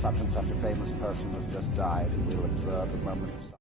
such and such a famous person has just died, and we'll observe the moment of silence.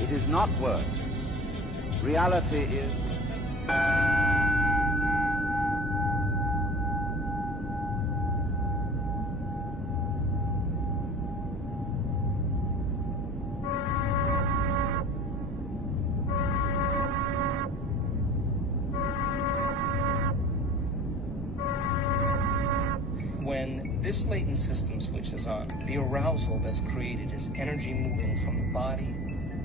It is not words. Reality is... When this latent system switches on, the arousal that's created is energy moving from the body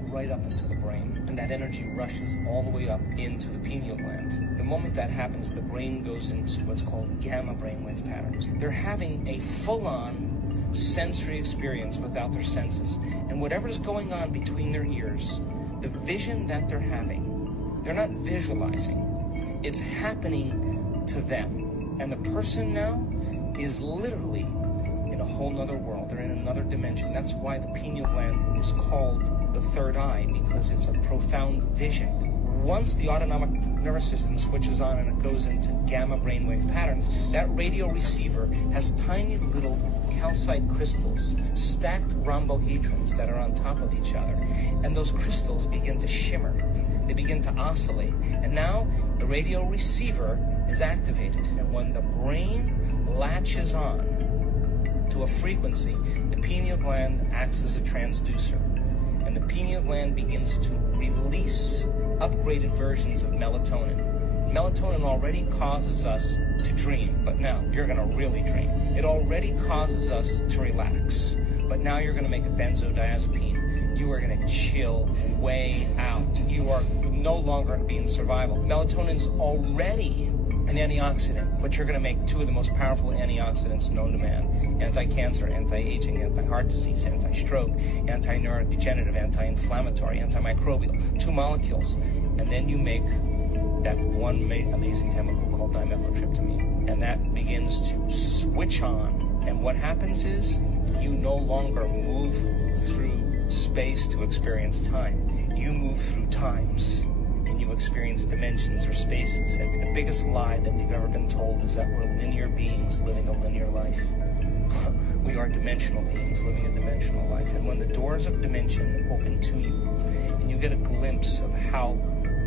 right up into the brain, and that energy rushes all the way up into the pineal gland. The moment that happens, the brain goes into what's called gamma brainwave patterns. They're having a full-on sensory experience without their senses, and whatever's going on between their ears, the vision that they're having, they're not visualizing. It's happening to them, and the person now is literally in a whole nother world. They're in another dimension. That's why the pineal gland is called the third eye, because it's a profound vision. Once the autonomic nervous system switches on and it goes into gamma brainwave patterns, that radio receiver has tiny little calcite crystals, stacked rhombohedrons that are on top of each other. And those crystals begin to shimmer. They begin to oscillate. And now the radio receiver is activated. And when the brain latches on to a frequency, the pineal gland acts as a transducer. And the pineal gland begins to release upgraded versions of melatonin. Melatonin already causes us to dream, but now you're going to really dream. It already causes us to relax, but now you're going to make a benzodiazepine. You are going to chill way out. You are no longer going to be in survival. Melatonin's already an antioxidant, but you're going to make two of the most powerful antioxidants known to man: anti-cancer, anti-aging, anti-heart disease, anti-stroke, anti-neurodegenerative, anti-inflammatory, antimicrobial, 2 molecules. And then you make that one amazing chemical called dimethyltryptamine, and that begins to switch on. And what happens is you no longer move through space to experience time. You move through times, and you experience dimensions or spaces. And the biggest lie that we've ever been told is that we're linear beings living a linear life. We are dimensional beings living a dimensional life. And when the doors of dimension open to you, and you get a glimpse of how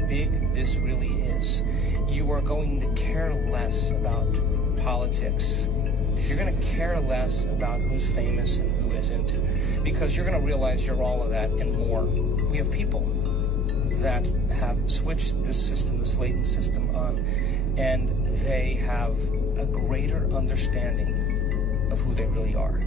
big this really is, you are going to care less about politics. You're going to care less about who's famous and who isn't, because you're going to realize you're all of that and more. We have people that have switched this system, this latent system on, and they have a greater understanding of who they really are.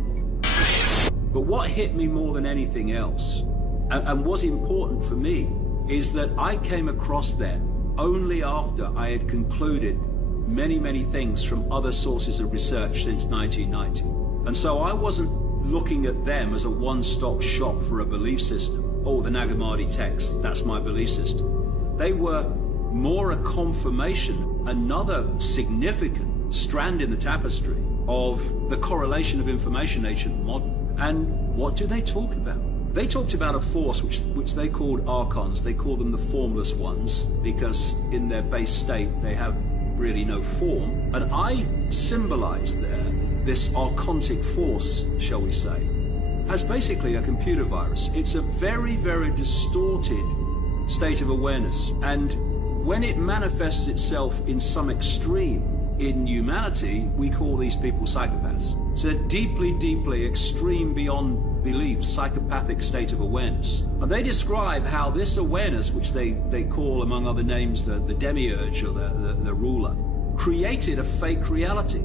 But what hit me more than anything else, and was important for me, is that I came across them only after I had concluded many, many things from other sources of research since 1990. And so I wasn't looking at them as a one-stop shop for a belief system. Oh, the Nag Hammadi text, that's my belief system. They were more a confirmation, another significant strand in the tapestry of the correlation of information, ancient and modern. And what do they talk about? They talked about a force which they called archons. They call them the formless ones, because in their base state they have really no form. And I symbolize there this archontic force, shall we say, as basically a computer virus. It's a very, very distorted state of awareness. And when it manifests itself in some extreme in humanity, we call these people psychopaths. It's a deeply, deeply extreme, beyond belief, psychopathic state of awareness. And they describe how this awareness, which they call, among other names, the demiurge or the ruler, created a fake reality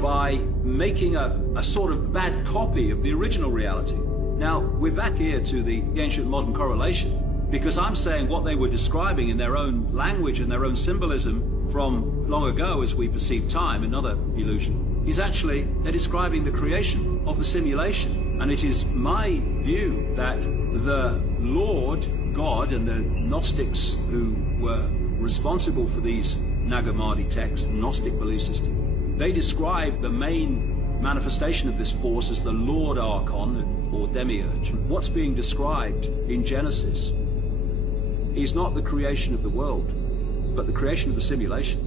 by making a sort of bad copy of the original reality. Now, we're back here to the ancient modern correlation, because I'm saying what they were describing in their own language and their own symbolism from long ago as we perceive time, another illusion, is actually they're describing the creation of the simulation. And it is my view that the Lord God and the Gnostics who were responsible for these Nag Hammadi texts, the Gnostic belief system, they describe the main manifestation of this force as the Lord Archon or Demiurge. What's being described in Genesis is not the creation of the world, but the creation of the simulation.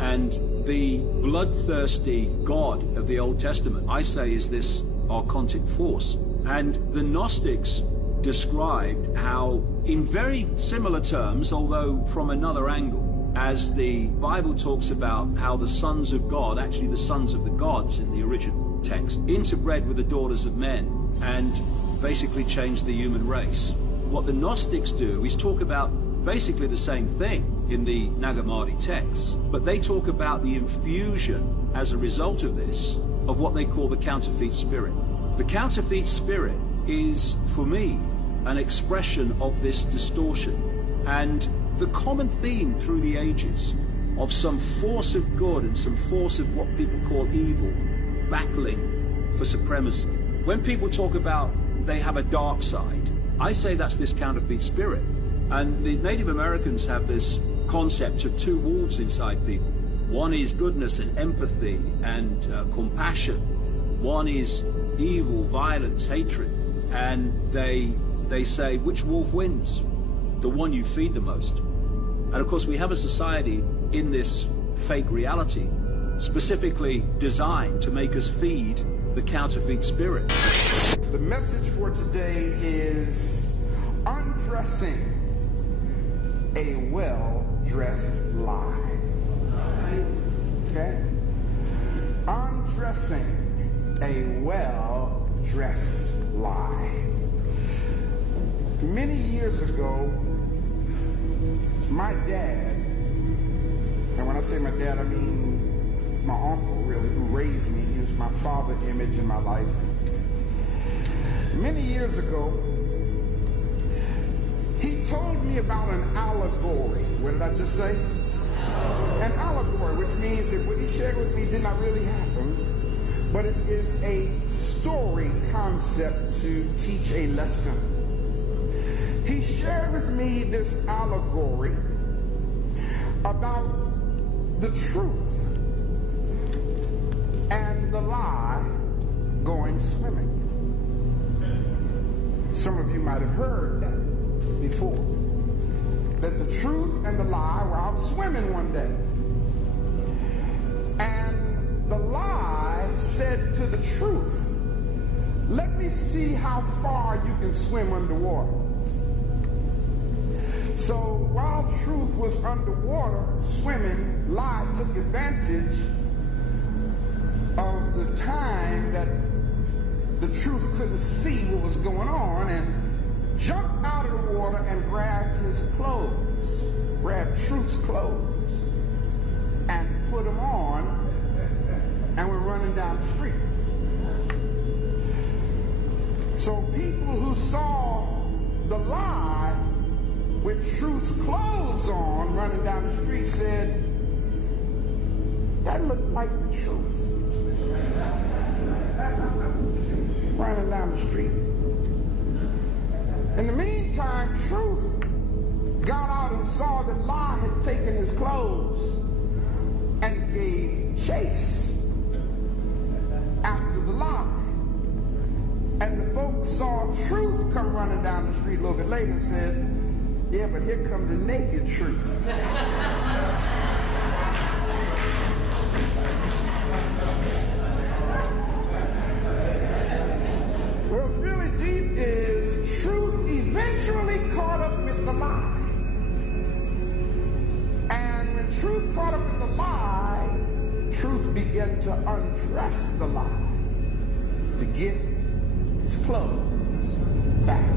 And the bloodthirsty God of the Old Testament, I say, is this archontic force. And the Gnostics described how, in very similar terms, although from another angle, as the Bible talks about how the sons of God, actually the sons of the gods in the original text, interbred with the daughters of men and basically changed the human race. What the Gnostics do is talk about basically the same thing in the Nag Hammadi texts, but they talk about the infusion as a result of this of what they call the counterfeit spirit. The counterfeit spirit is, for me, an expression of this distortion. And the common theme through the ages of some force of good and some force of what people call evil battling for supremacy. When people talk about they have a dark side, I say that's this counterfeit spirit. And the Native Americans have this concept of two wolves inside people. One is goodness and empathy and compassion. One is evil, violence, hatred. And they say, which wolf wins? The one you feed the most. And of course, we have a society in this fake reality specifically designed to make us feed the counterfeit spirit. The message for today is undressing a well-dressed lie. Okay? Undressing a well-dressed lie. Many years ago, my dad, and when I say my dad, I mean my uncle, really, who raised me. He was my father image in my life. Many years ago, he told me about an allegory. What did I just say? An allegory, which means that what he shared with me did not really happen, but it is a story concept to teach a lesson. He shared with me this allegory about the truth and the lie going swimming. Some of you might have heard that before, that the truth and the lie were out swimming one day. And the lie said to the truth, let me see how far you can swim underwater. So while truth was underwater swimming, lie took advantage of the time that the truth couldn't see what was going on and jumped out of the water and grabbed his clothes, grabbed truth's clothes and put them on and were running down the street. So people who saw the lie with truth's clothes on running down the street said, that looked like the truth. Running down the street. In the meantime, truth got out and saw that lie had taken his clothes and gave chase after the lie. And the folks saw truth come running down the street a little bit later and said, yeah, but here comes the naked truth. eventually caught up with the lie. And when truth caught up with the lie, truth began to undress the lie to get his clothes back.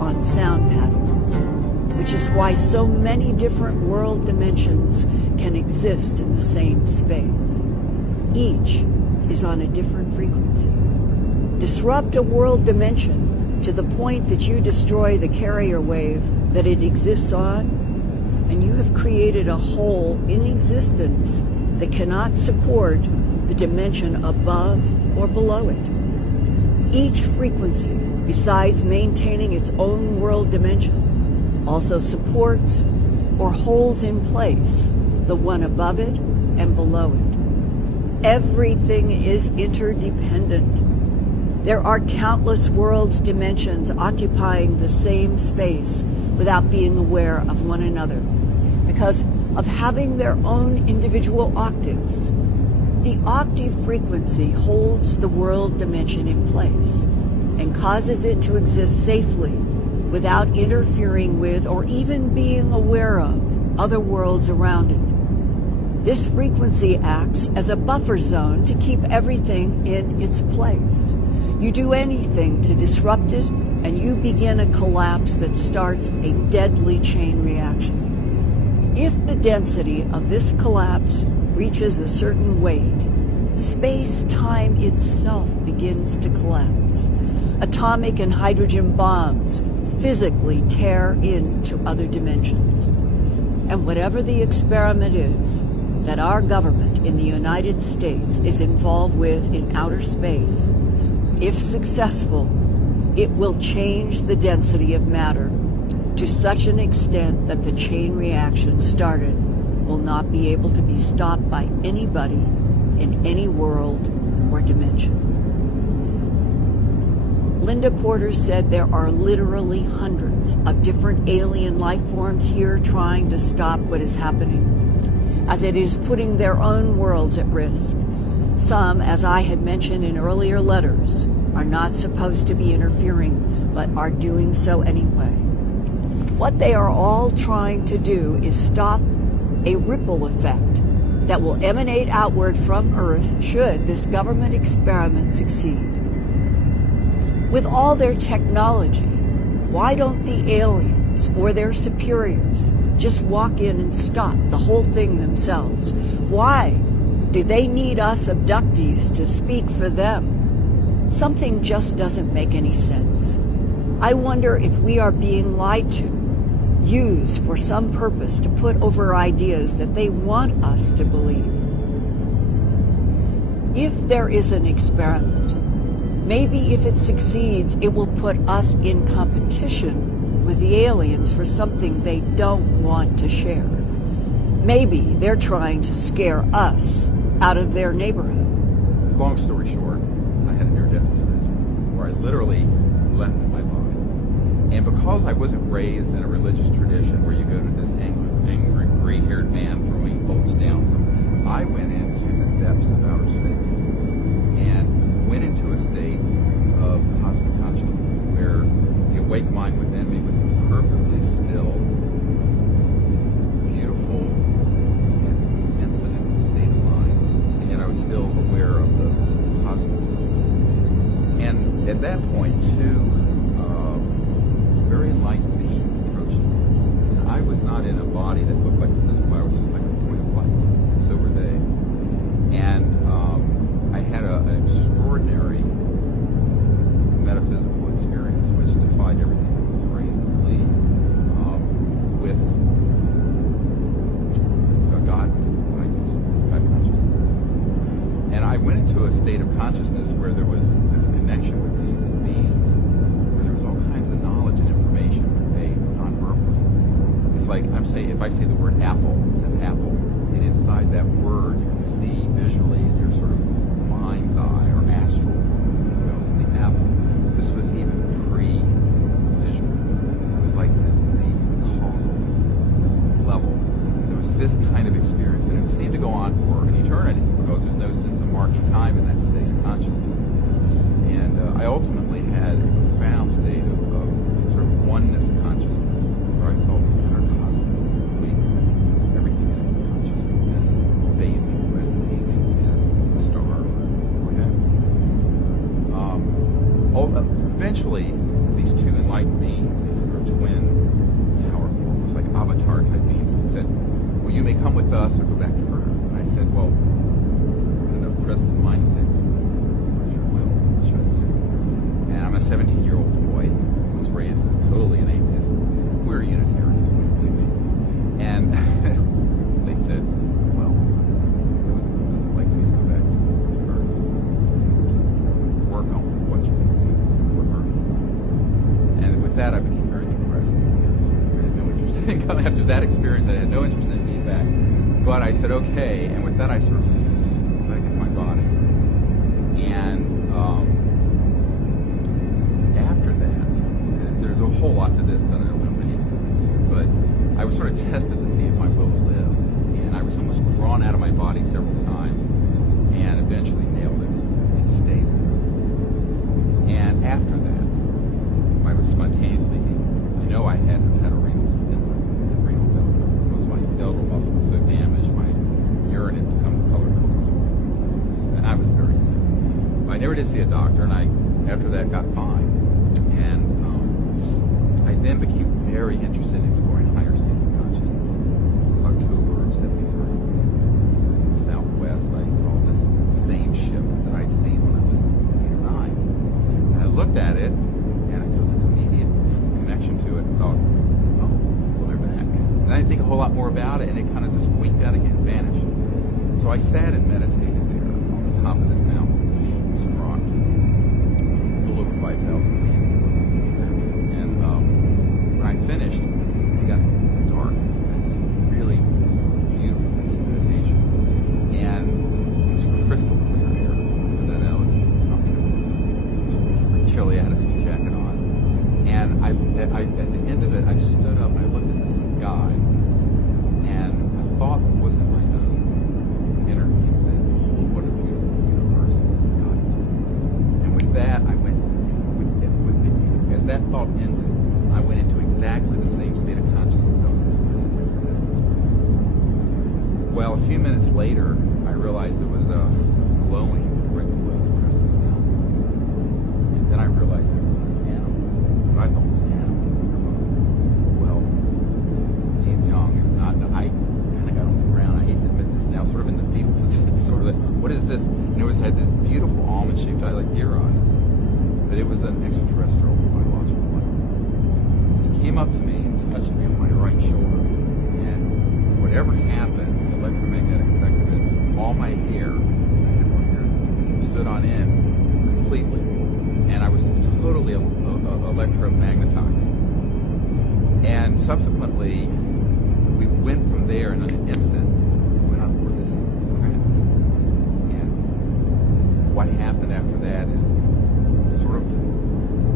on sound patterns, which is why so many different world dimensions can exist in the same space. Each is on a different frequency. Disrupt a world dimension to the point that you destroy the carrier wave that it exists on, and you have created a hole in existence that cannot support the dimension above or below it. Each frequency, besides maintaining its own world dimension, also supports or holds in place the one above it and below it. Everything is interdependent. There are countless worlds' dimensions occupying the same space without being aware of one another, because of having their own individual octaves. The octave frequency holds the world dimension in place and causes it to exist safely without interfering with or even being aware of other worlds around it. This frequency acts as a buffer zone to keep everything in its place. You do anything to disrupt it, and you begin a collapse that starts a deadly chain reaction. If the density of this collapse reaches a certain weight, space-time itself begins to collapse. Atomic and hydrogen bombs physically tear into other dimensions. And whatever the experiment is that our government in the United States is involved with in outer space, if successful, it will change the density of matter to such an extent that the chain reaction started will not be able to be stopped by anybody in any world or dimension. Linda Porter said there are literally hundreds of different alien life forms here trying to stop what is happening, as it is putting their own worlds at risk. Some, as I had mentioned in earlier letters, are not supposed to be interfering, but are doing so anyway. What they are all trying to do is stop a ripple effect that will emanate outward from Earth should this government experiment succeed. With all their technology, why don't the aliens or their superiors just walk in and stop the whole thing themselves? Why do they need us abductees to speak for them? Something just doesn't make any sense. I wonder if we are being lied to, used for some purpose to put over ideas that they want us to believe. If there is an experiment, maybe if it succeeds, it will put us in competition with the aliens for something they don't want to share. Maybe they're trying to scare us out of their neighborhood. Long story short, I had a near-death experience where I literally left my body. And because I wasn't raised in a religious tradition where you go to this angry gray-haired man throwing bolts down, I went into the depths of outer space and went into a state of cosmic consciousness where the awake mind within me was this perfectly still, beautiful, and infinite state of mind. And yet I was still aware of the cosmos. And at that point, two very enlightened beings approached me. And I was not in a body that looked like a physical body. I was just like a point of light. And so were they. And I had an extraordinary metaphysical experience which defied everything I was raised to believe, with God consciousness. And I went into a state of consciousness where there was this connection with these beings, where there was all kinds of knowledge and information conveyed non-verbally. It's like if I say the word apple, it says apple, and inside that word you can see visually in your sort of mind's eye or astral, the apple. This was even pre-visual. It was like the causal level. There was this kind of experience, and it seemed to go on for an eternity because there's no sense of marking time in that state of consciousness. And I ultimately had a profound state of sort of oneness consciousness, where I saw the entire cosmos as a complete thing. Everything in it was conscious, as phasing, resonating as the star or what have you. Eventually, the these two enlightened beings, these sort of twin, powerful, almost like avatar type beings, said, well, you may come with us or go back to Earth. And I said, well, the presence of mind said, sure, well, what should I do? And I'm a 17-year-old boy who was raised as totally an atheist. We're Unitarians, we don't believe anything. And they said, well, I would like for you to go back to Earth to work on what you can do for Earth. And with that, I became very depressed. I had no interest in coming. After that experience, I had no interest in being back. But I said, okay. And with that, I sort of went back into my body. And after that, there's a whole lot to this that I don't know if I need to go into. But I was sort of tested to see if my will would live. And I was almost drawn out of my body several times and eventually nailed it and stayed there. And after that, I was spontaneously healed. I know I had a renal stimulus and renal failure because my skeletal muscle was so damaged, my urine had become the color Coca-Cola. And I was very sick. I never did see a doctor, and after that got fine. And I then became very interested in exploring higher states of consciousness. It was October of '73. In the Southwest, I saw this same ship that I'd seen when I was 8 or 9. And I looked at it, and I felt this immediate connection to it and thought, oh, well, they're back. And I didn't think a whole lot more about it, and it kind of just winked out again, vanished. So I sat and meditated there on the top of this mountain, some rocks, a little over 5,000 feet. And when I finished, it got dark. I had this really beautiful deep meditation. And it was crystal clear air. And then I was pretty chilly. I had a ski jacket on. And I, at the end of it, I stood up and I looked at the sky. And a thought was in my own inner me and said, oh, what a beautiful universe God is doing. And with that, I went, as that thought ended, I went into exactly the same state of consciousness I was in when I had my death experience. Well, a few minutes later, I realized it was glowing right below the crest of the mountain. And then I realized there was this animal, what I thought was an animal. Well, being young, and I kind of got on the ground. I hate to admit this now, sort of in the fetal position, sort of like, what is this? And it had this beautiful almond-shaped eye, like deer eyes. But it was an extraterrestrial biological life. He came up to me and touched me on my right shoulder. And whatever happened, the electromagnetic effect of it, all my hair, I had more hair, stood on end completely. And I was totally electromagnetized. And subsequently, we went from there in an instant. We went on board this craft. And what happened after that is sort of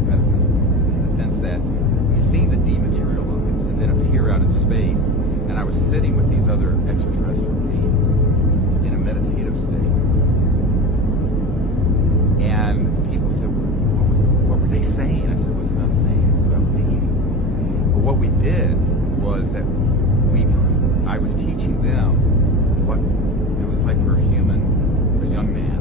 metaphysical, in the sense that we seemed to dematerialize and then appear out in space, and I was sitting with these other extraterrestrial beings in a meditative state. And people said, what were they saying? I said, it wasn't about saying, it was about being. But what we did was that I was teaching them what it was like for a young man,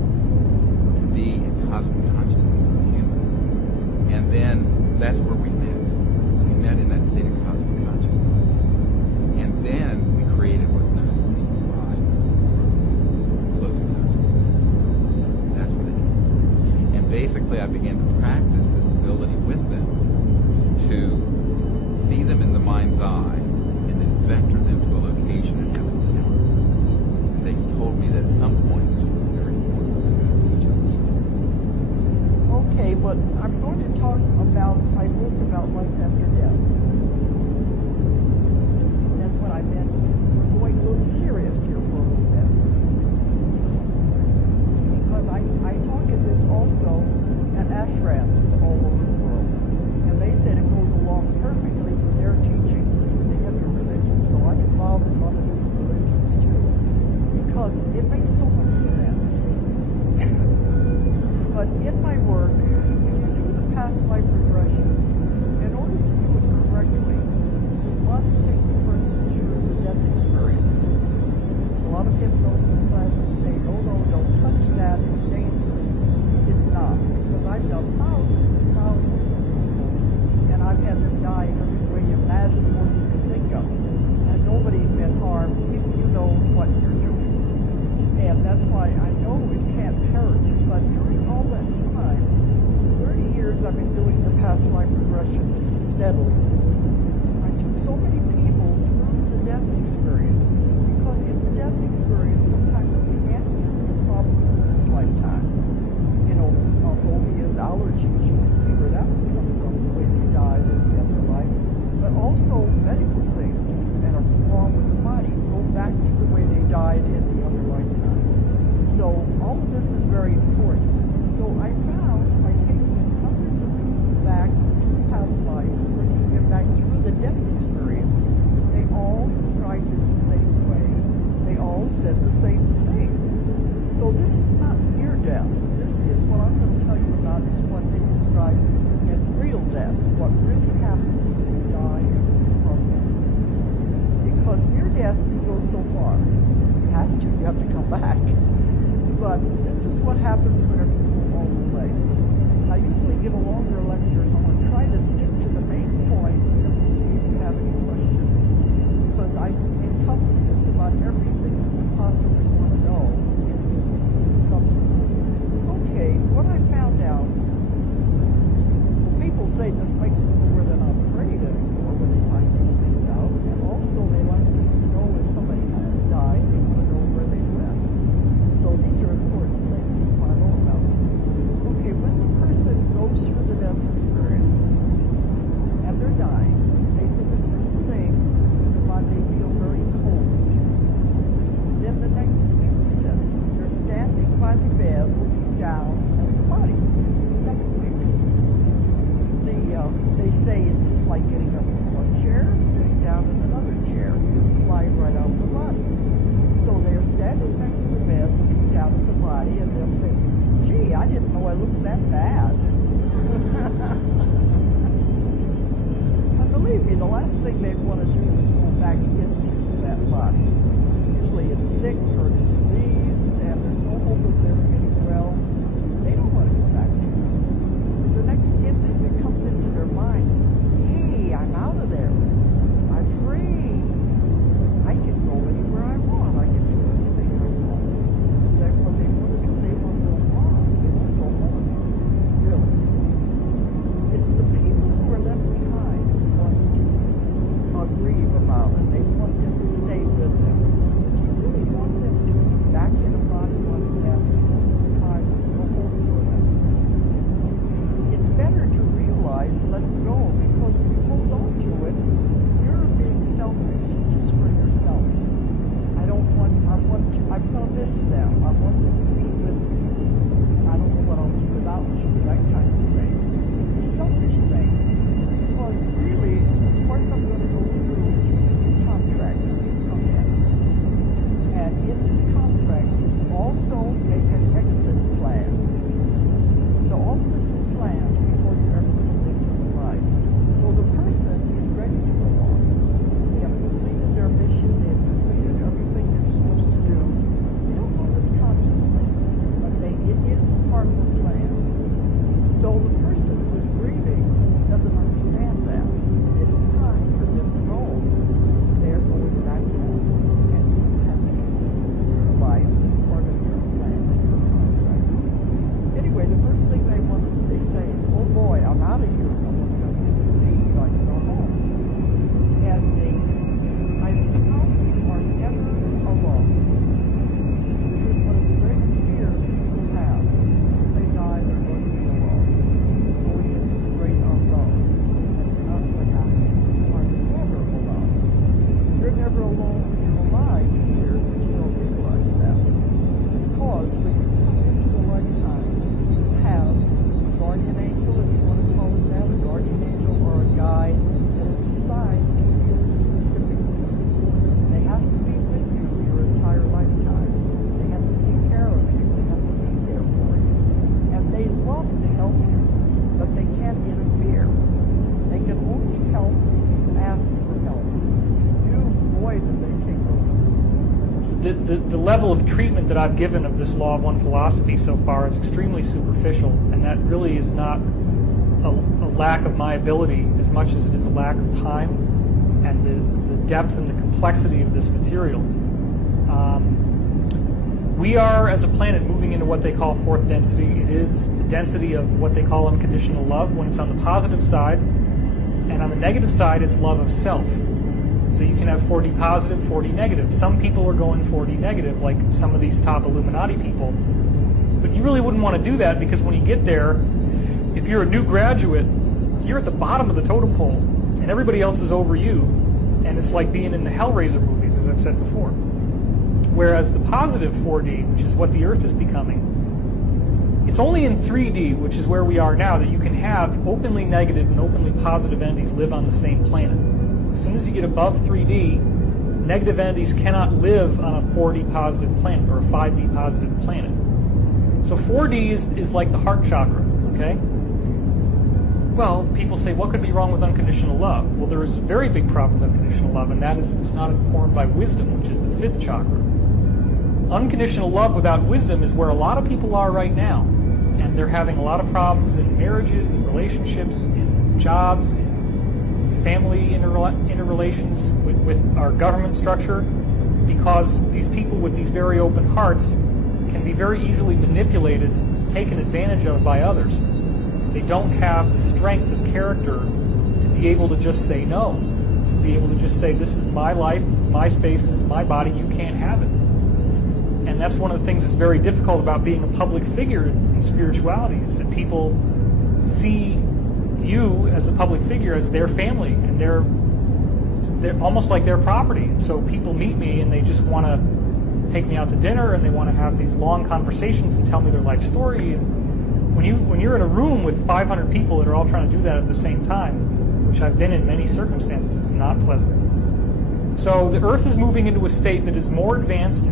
to be in cosmic consciousness as a human. And then that's where we met. We met in that state of cosmic consciousness. And then we created what's known as the CPI, closing consciousness. That's where they came from. And basically I began to practice this ability with them to see them in the mind's eye and then vector them to a location and have an encounter. And they told me that at some point this would be very important to teach other people. Okay, but I'm going to talk about my book about life after death. That's what I meant. We're going a little serious here for a little bit. Because I talk in this also at ashrams all over the world. And they said it goes along perfectly with their teachings in the Hindu religion. So I'm involved in a lot of different religions too. Because it makes so much sense. But in my work, when you do the past life regressions, in order to do it correctly, you must take the person through the death experience. A lot of hypnosis classes say, no, don't touch that, it's dangerous. It's not, because I've done thousands and thousands of people I've been doing the past life regressions steadily, I took so many people through the death experience, because in the death experience, sometimes we answer the problems in this lifetime. You know, phobias, allergies, you can see where that would come from, the way they died in the other life. But also medical things that are wrong with the body go back to the way they died in the other lifetime. So all of this is very important. So I found by taking hundreds of people back to the past lives, bringing them back through the death experience, they all described it the same way. They all said the same thing. So this is not near death. This is what I'm going to tell you about is what they describe as real death, what really happens when you die and cross over. Because near death, you go so far. You have to come back. But this is what happens when people all the way. I usually give a longer lecture, so I'm going to try to stick to the main points and then we'll see if you have any questions. Because I encompass just about everything that you possibly want to know in this subject. Okay, what I found out, well, people say this makes them where they're not afraid anymore when they find these things out. And also they like to know if somebody has died, they want to know where they went. So these are important things to want to know about. Okay, when the person goes through the death experience and they're dying, they say the first thing, the body may feel very cold. Then the next instant, they're standing by the bed looking down at the body. Second week. They say it's just like getting up in one chair and sitting down in another chair. You just slide right out of the body. So they're standing next to the bed looking down at the body and they'll say, gee, I didn't know I looked that bad. And believe me, the last thing they want to do is go back into that body. Usually it's sick or it's diseased and there's no hope of them getting well. They don't want to go back to it. Because the next thing that comes into their mind, hey, I'm out of there. I'm free. I can go anywhere I want. I can do anything I want. So that's what they want to do. They want to go on. They want to go home. Really. It's the people who are left behind ones who grieve about it. They want them to stay with them. Do you really want them to be back in a body like that? Most of the time, there's no hope for them. It's better to realize, let it go, because when you hold on to it, you're being selfish just for yourself. I'm going to miss them. I want them to be with me. I don't know what I'll do without you, that kind of thing. It's a selfish thing. Because really, of course I'm going to go through a human contract when you come in. And in this contract, you also make an exit plan. So all of this is planned before you ever come into the life. So the person is ready to go on. They have completed their mission, they have completed everything they're supposed to do. They don't know this consciously, but it is part of the plan. So the person who is grieving doesn't understand that. It's time for them to go. They're going back home. And you have to live your life as part of your plan, your contract. Anyway, the first thing they say is, oh boy, I'm out of here. I want to leave. I can go home. And I found you are never alone. This is one of the greatest fears people have. When they die, they're going to be alone, going into the great unknown. That's not what happens. You are never alone. You're never alone when you're alive either, but you don't realize that. Because when you come into a lifetime, you have a guardian angel, if you want to call it that, a guardian angel or a guide that is assigned to you specifically. They have to be with you your entire lifetime. They have to take care of you. They have to be there for you. And they love to help you, but they can't interfere. They can only help if you ask for help. You, boy, do they take over. The level of treatment that I've given of this Law of One philosophy so far is extremely superficial, and that really is not a lack of my ability as much as it is a lack of time and the depth and the complexity of this material. We are, as a planet, moving into what they call fourth density. It is the density of what they call unconditional love when it's on the positive side, and on the negative side, it's love of self. So you can have 4D positive, 4D negative. Some people are going 4D negative, like some of these top Illuminati people. But you really wouldn't want to do that, because when you get there, if you're a new graduate, you're at the bottom of the totem pole, and everybody else is over you, and it's like being in the Hellraiser movies, as I've said before. Whereas the positive 4D, which is what the Earth is becoming, it's only in 3D, which is where we are now, that you can have openly negative and openly positive entities live on the same planet. As soon as you get above 3D, negative entities cannot live on a 4D positive planet or a 5D positive planet. So 4D is like the heart chakra, okay? Well, people say, what could be wrong with unconditional love? Well, there is a very big problem with unconditional love, and that is it's not informed by wisdom, which is the fifth chakra. Unconditional love without wisdom is where a lot of people are right now, and they're having a lot of problems in marriages, in relationships, in jobs, in family interrelations with our government structure, because these people with these very open hearts can be very easily manipulated, taken advantage of by others. They don't have the strength of character to be able to just say no, to be able to just say, this is my life, this is my space, this is my body, you can't have it. And that's one of the things that's very difficult about being a public figure in spirituality, is that people see you as a public figure as their family, and they're almost like their property. And so people meet me and they just want to take me out to dinner, and they want to have these long conversations and tell me their life story. And when you're in a room with 500 people that are all trying to do that at the same time, which I've been in many circumstances, it's not pleasant. So the Earth is moving into a state that is more advanced.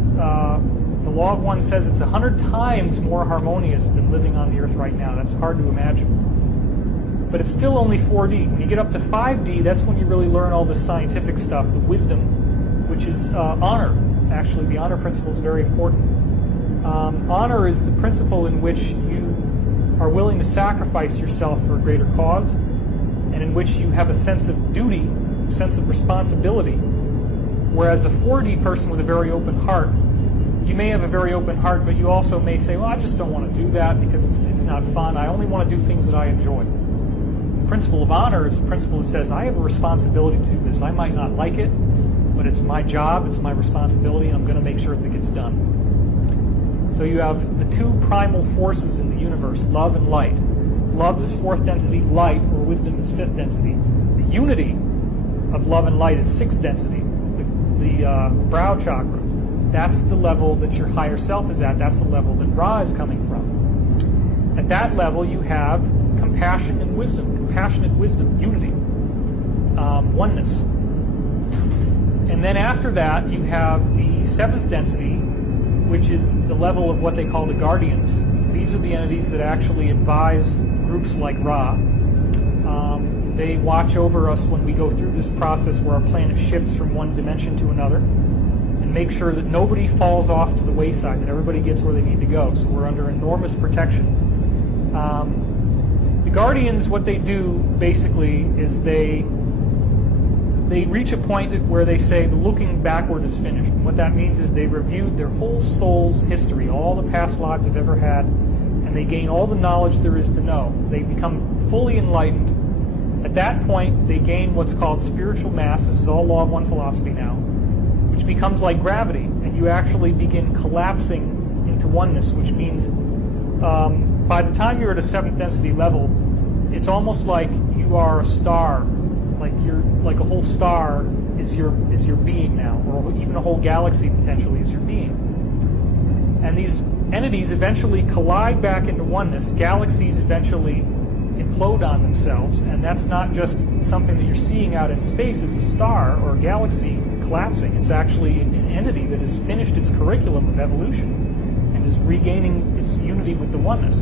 The Law of One says it's 100 times more harmonious than living on the Earth right now. That's hard to imagine. But it's still only 4D. When you get up to 5D, that's when you really learn all this scientific stuff, the wisdom, which is honor. Actually, the honor principle is very important. Honor is the principle in which you are willing to sacrifice yourself for a greater cause, and in which you have a sense of duty, a sense of responsibility. Whereas a 4D person with a very open heart, you may have a very open heart, but you also may say, well, I just don't want to do that because it's not fun. I only want to do things that I enjoy. The principle of honor is the principle that says, I have a responsibility to do this. I might not like it, but it's my job, it's my responsibility, and I'm going to make sure that it gets done. So you have the two primal forces in the universe, love and light. Love is fourth density, light, or wisdom, is fifth density. The unity of love and light is sixth density, the brow chakra. That's the level that your higher self is at. That's the level that Ra is coming from. At that level, you have compassion and wisdom, compassionate wisdom, unity, oneness. And then after that, you have the seventh density, which is the level of what they call the guardians. These are the entities that actually advise groups like Ra. They watch over us when we go through this process where our planet shifts from one dimension to another, and make sure that nobody falls off to the wayside, that everybody gets where they need to go. So we're under enormous protection. The guardians, what they do basically is they reach a point where they say the looking backward is finished. And what that means is they've reviewed their whole soul's history, all the past lives they've ever had, and they gain all the knowledge there is to know. They become fully enlightened. At that point, they gain what's called spiritual mass. This is all Law of One philosophy now, which becomes like gravity, and you actually begin collapsing into oneness, which means by the time you're at a seventh density level, it's almost like you are a star. Like a whole star is your being now, or even a whole galaxy potentially is your being. And these entities eventually collide back into oneness. Galaxies eventually implode on themselves, and that's not just something that you're seeing out in space as a star or a galaxy collapsing. It's actually an entity that has finished its curriculum of evolution and is regaining its unity with the oneness.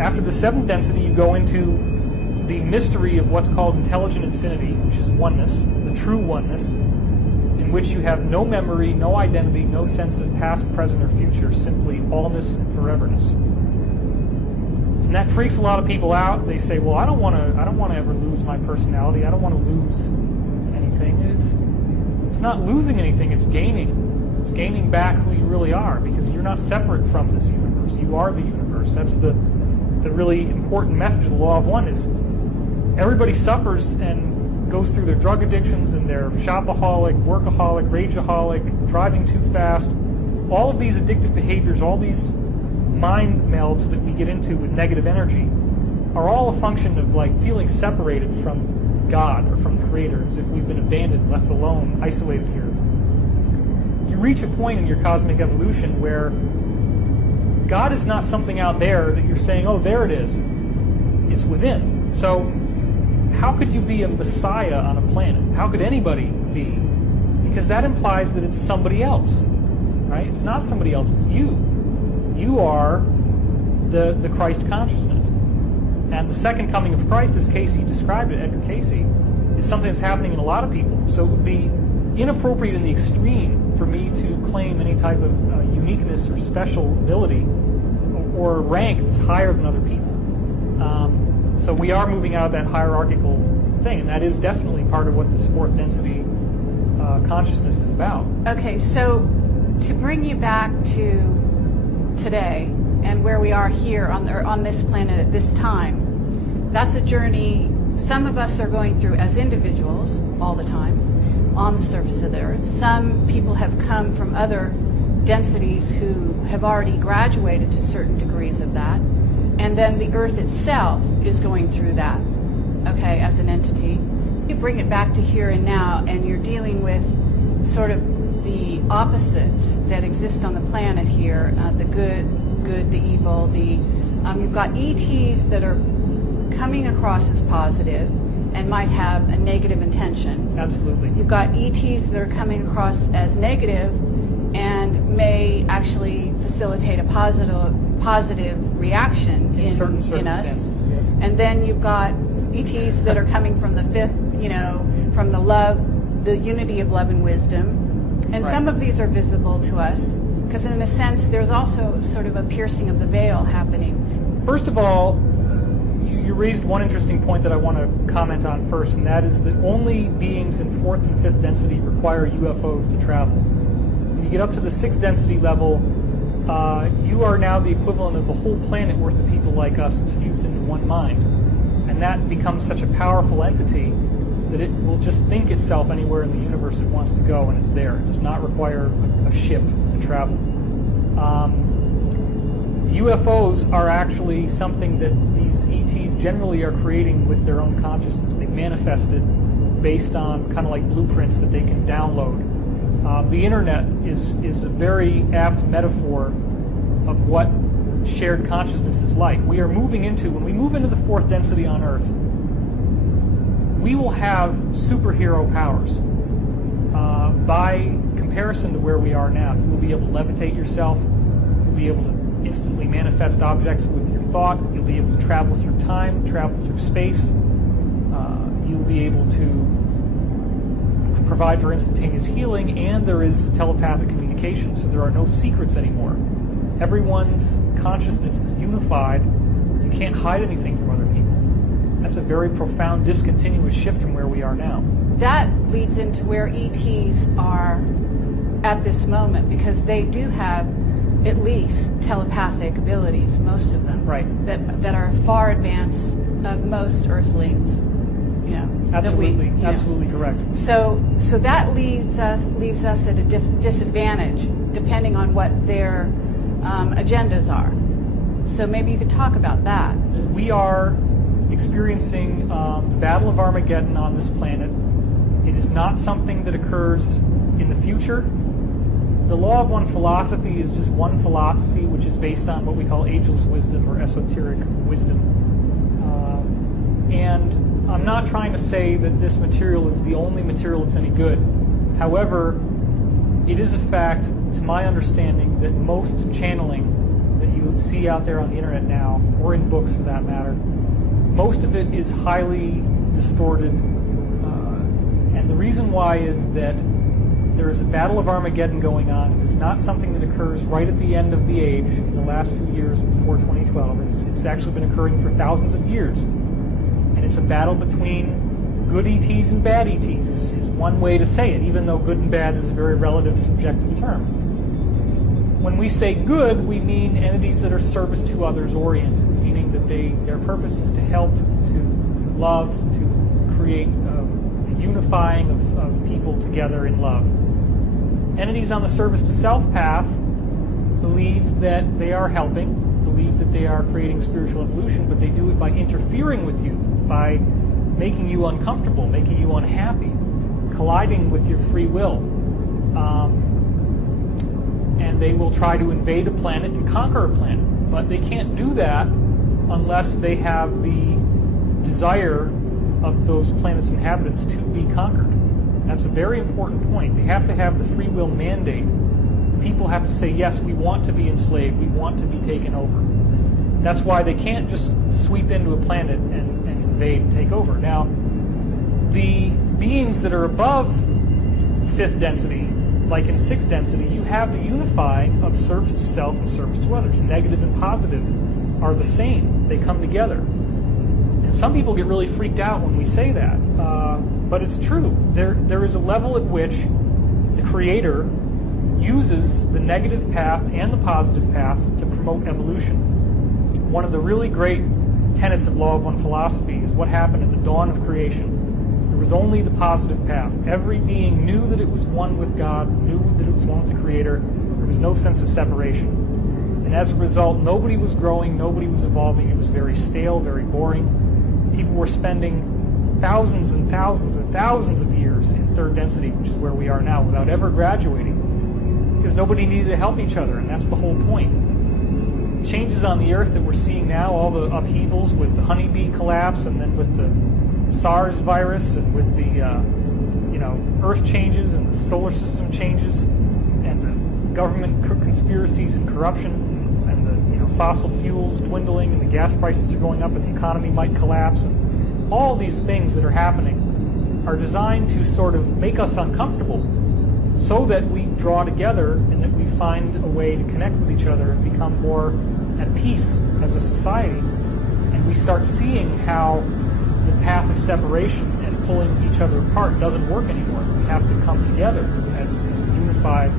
After the seventh density, you go into the mystery of what's called intelligent infinity, which is oneness, the true oneness, in which you have no memory, no identity, no sense of past, present, or future, simply allness and foreverness. And that freaks a lot of people out. They say, well, I don't want to ever lose my personality. I don't want to lose anything. It's not losing anything, it's gaining. It's gaining back who you really are, because you're not separate from this universe. You are the universe. That's the really important message of the Law of One, is everybody suffers and goes through their drug addictions and their shopaholic, workaholic, rageaholic, driving too fast. All of these addictive behaviors, all these mind melds that we get into with negative energy are all a function of like feeling separated from God or from the Creator, as if we've been abandoned, left alone, isolated here. You reach a point in your cosmic evolution where God is not something out there that you're saying, oh, there it is. It's within. So how could you be a messiah on a planet? How could anybody be? Because that implies that it's somebody else, right? It's not somebody else, it's you. You are the Christ consciousness. And the second coming of Christ, as Casey described it, Edgar Casey, is something that's happening in a lot of people. So it would be inappropriate in the extreme for me to claim any type of uniqueness or special ability or rank that's higher than other people. So we are moving out of that hierarchical thing, and that is definitely part of what this fourth density consciousness is about. Okay, so to bring you back to today and where we are here on this planet at this time, that's a journey some of us are going through as individuals all the time on the surface of the Earth. Some people have come from other densities who have already graduated to certain degrees of that. And then the Earth itself is going through that, okay, as an entity. You bring it back to here and now, and you're dealing with sort of the opposites that exist on the planet here, the good, the evil. You've got ETs that are coming across as positive and might have a negative intention. Absolutely. You've got ETs that are coming across as negative and may actually facilitate a positive reaction in certain us. circumstances, yes. And then you've got ETs that are coming from the fifth, from the love, the unity of love and wisdom. And Right. some of these are visible to us because in a sense there's also sort of a piercing of the veil happening. First of all, you raised one interesting point that I want to comment on first, and that is that only beings in fourth and fifth density require UFOs to travel. When you get up to the sixth density level, you are now the equivalent of a whole planet worth of people like us that's fused into one mind. And that becomes such a powerful entity that it will just think itself anywhere in the universe it wants to go, and it's there. It does not require a ship to travel. UFOs are actually something that these ETs generally are creating with their own consciousness. They manifest it based on kind of like blueprints that they can download. The internet is a very apt metaphor of what shared consciousness is like. We are moving into, when we move into the fourth density on Earth, we will have superhero powers. By comparison to where we are now, you will be able to levitate yourself, you'll be able to instantly manifest objects with your thought, you'll be able to travel through time, travel through space, you'll be able to provide for instantaneous healing, and there is telepathic communication, so there are no secrets anymore. Everyone's consciousness is unified. You can't hide anything from other people. That's a very profound, discontinuous shift from where we are now. That leads into where ETs are at this moment, because they do have at least telepathic abilities, most of them, Right. that are far advanced of most Earthlings. Absolutely, absolutely correct. So that leaves us at a disadvantage, depending on what their agendas are. So maybe you could talk about that. We are experiencing the Battle of Armageddon on this planet. It is not something that occurs in the future. The Law of One philosophy is just one philosophy which is based on what we call ageless wisdom or esoteric wisdom. And I'm not trying to say that this material is the only material that's any good. However, it is a fact, to my understanding, that most channeling that you see out there on the internet now, or in books for that matter, most of it is highly distorted. And the reason why is that there is a battle of Armageddon going on. It's not something that occurs right at the end of the age, in the last few years before 2012. It's actually been occurring for thousands of years. And it's a battle between good ETs and bad ETs, is one way to say it, even though good and bad is a very relative, subjective term. when we say good, we mean entities that are service to others oriented, meaning that their purpose is to help, to love, to create a unifying of people together in love. Entities on the service to self path believe that they are helping, believe that they are creating spiritual evolution, but they do it by interfering with you, by making you uncomfortable, making you unhappy, colliding with your free will. And they will try to invade a planet and conquer a planet. But they can't do that unless they have the desire of those planets' inhabitants to be conquered. That's a very important point. They have to have the free will mandate. People have to say, yes, we want to be enslaved, we want to be taken over. That's why they can't just sweep into a planet and invade and take over. Now, the beings that are above 5th density, like in 6th density, you have the unifying of service to self and service to others. Negative and positive are the same. They come together. And some people get really freaked out when we say that. But it's true. There is a level at which the Creator uses the negative path and the positive path to promote evolution. One of the really great tenets of Law of One philosophy is what happened at the dawn of creation. There was only the positive path. Every being knew that it was one with God, knew that it was one with the Creator. There was no sense of separation. And as a result, nobody was growing, nobody was evolving. It was very stale, very boring. People were spending thousands and thousands and thousands of years in 3rd density, which is where we are now, without ever graduating, because nobody needed to help each other, and that's the whole point. Changes on the Earth that we're seeing now, all the upheavals with the honeybee collapse, and then with the SARS virus, and with the Earth changes and the solar system changes, and the government conspiracies and corruption, and the fossil fuels dwindling, and the gas prices are going up, and the economy might collapse, and all these things that are happening are designed to sort of make us uncomfortable, so that we draw together and that we find a way to connect with each other and become more at peace as a society, and we start seeing how the path of separation and pulling each other apart doesn't work anymore. We have to come together as unified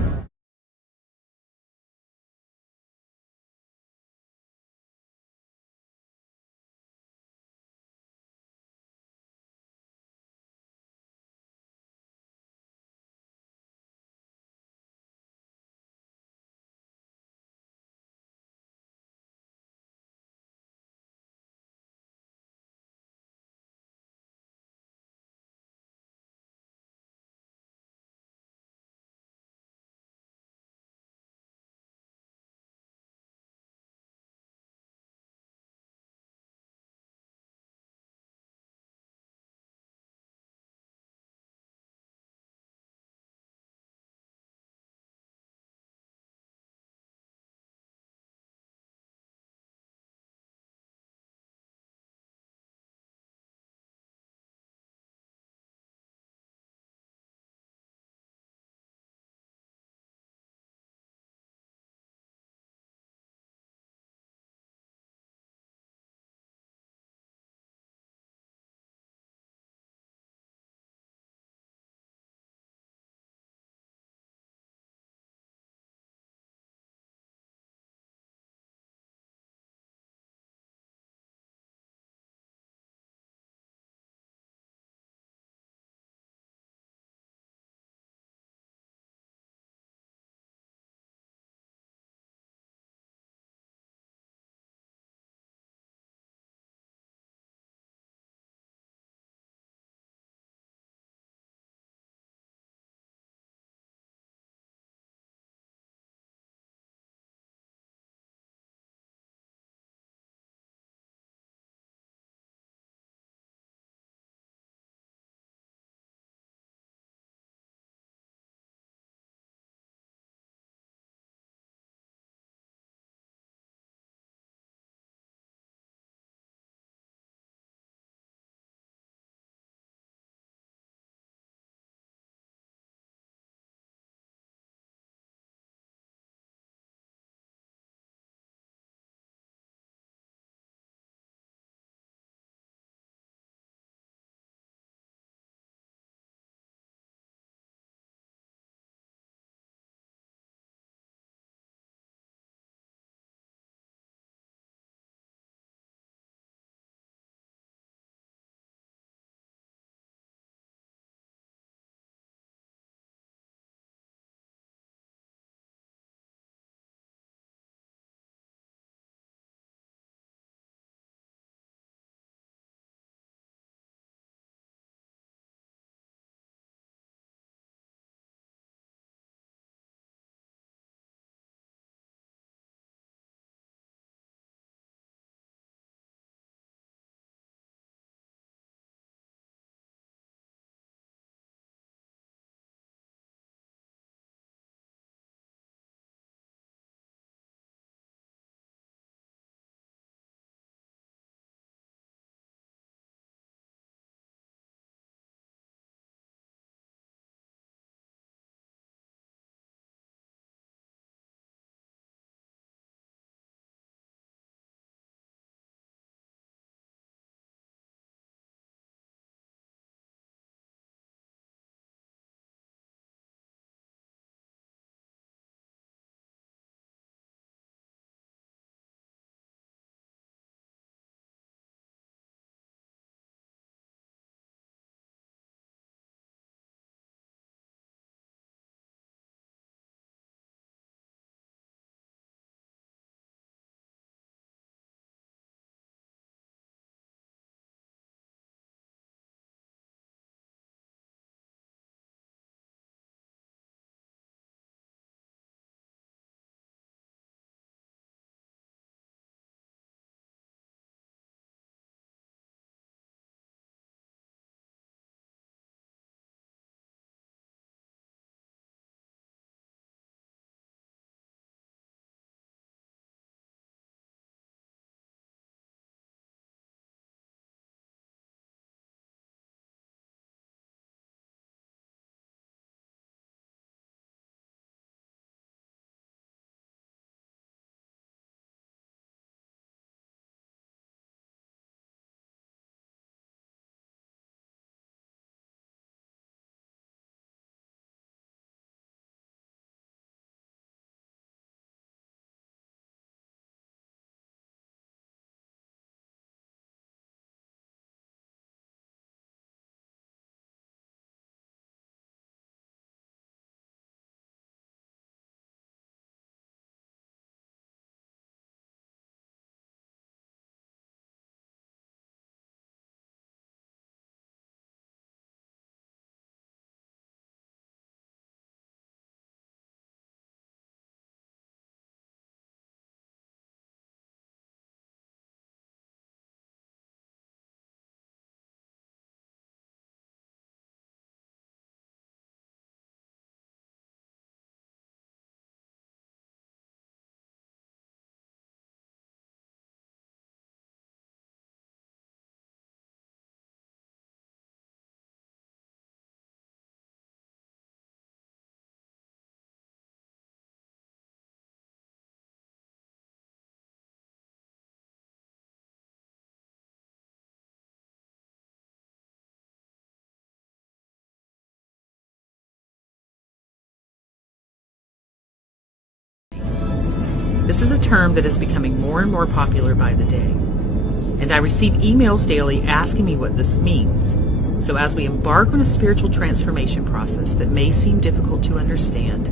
This is a term that is becoming more and more popular by the day, and I receive emails daily asking me what this means. So as we embark on a spiritual transformation process that may seem difficult to understand,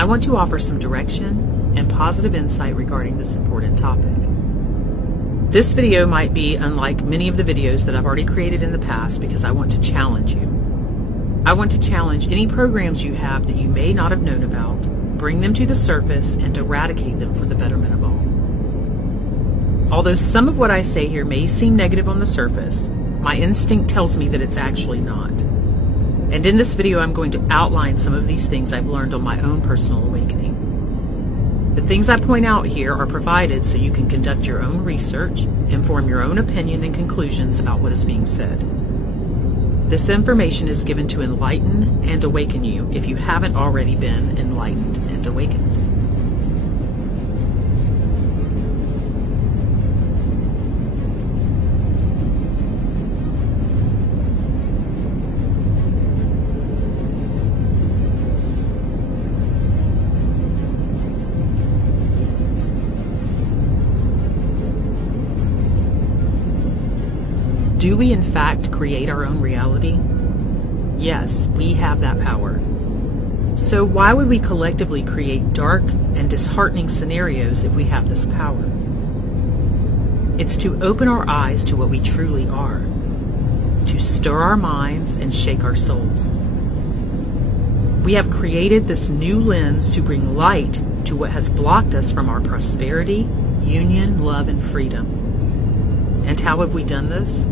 I want to offer some direction and positive insight regarding this important topic. This video might be unlike many of the videos that I've already created in the past because I want to challenge you. I want to challenge any programs you have that you may not have known about, bring them to the surface, and eradicate them for the betterment of all. Although some of what I say here may seem negative on the surface, my instinct tells me that it's actually not. And in this video, I'm going to outline some of these things I've learned on my own personal awakening. The things I point out here are provided so you can conduct your own research and form your own opinion and conclusions about what is being said. This information is given to enlighten and awaken you if you haven't already been enlightened and awakened. Do we in fact create our own reality? Yes, we have that power. So why would we collectively create dark and disheartening scenarios if we have this power? It's to open our eyes to what we truly are, to stir our minds and shake our souls. We have created this new lens to bring light to what has blocked us from our prosperity, union, love, and freedom. And how have we done this?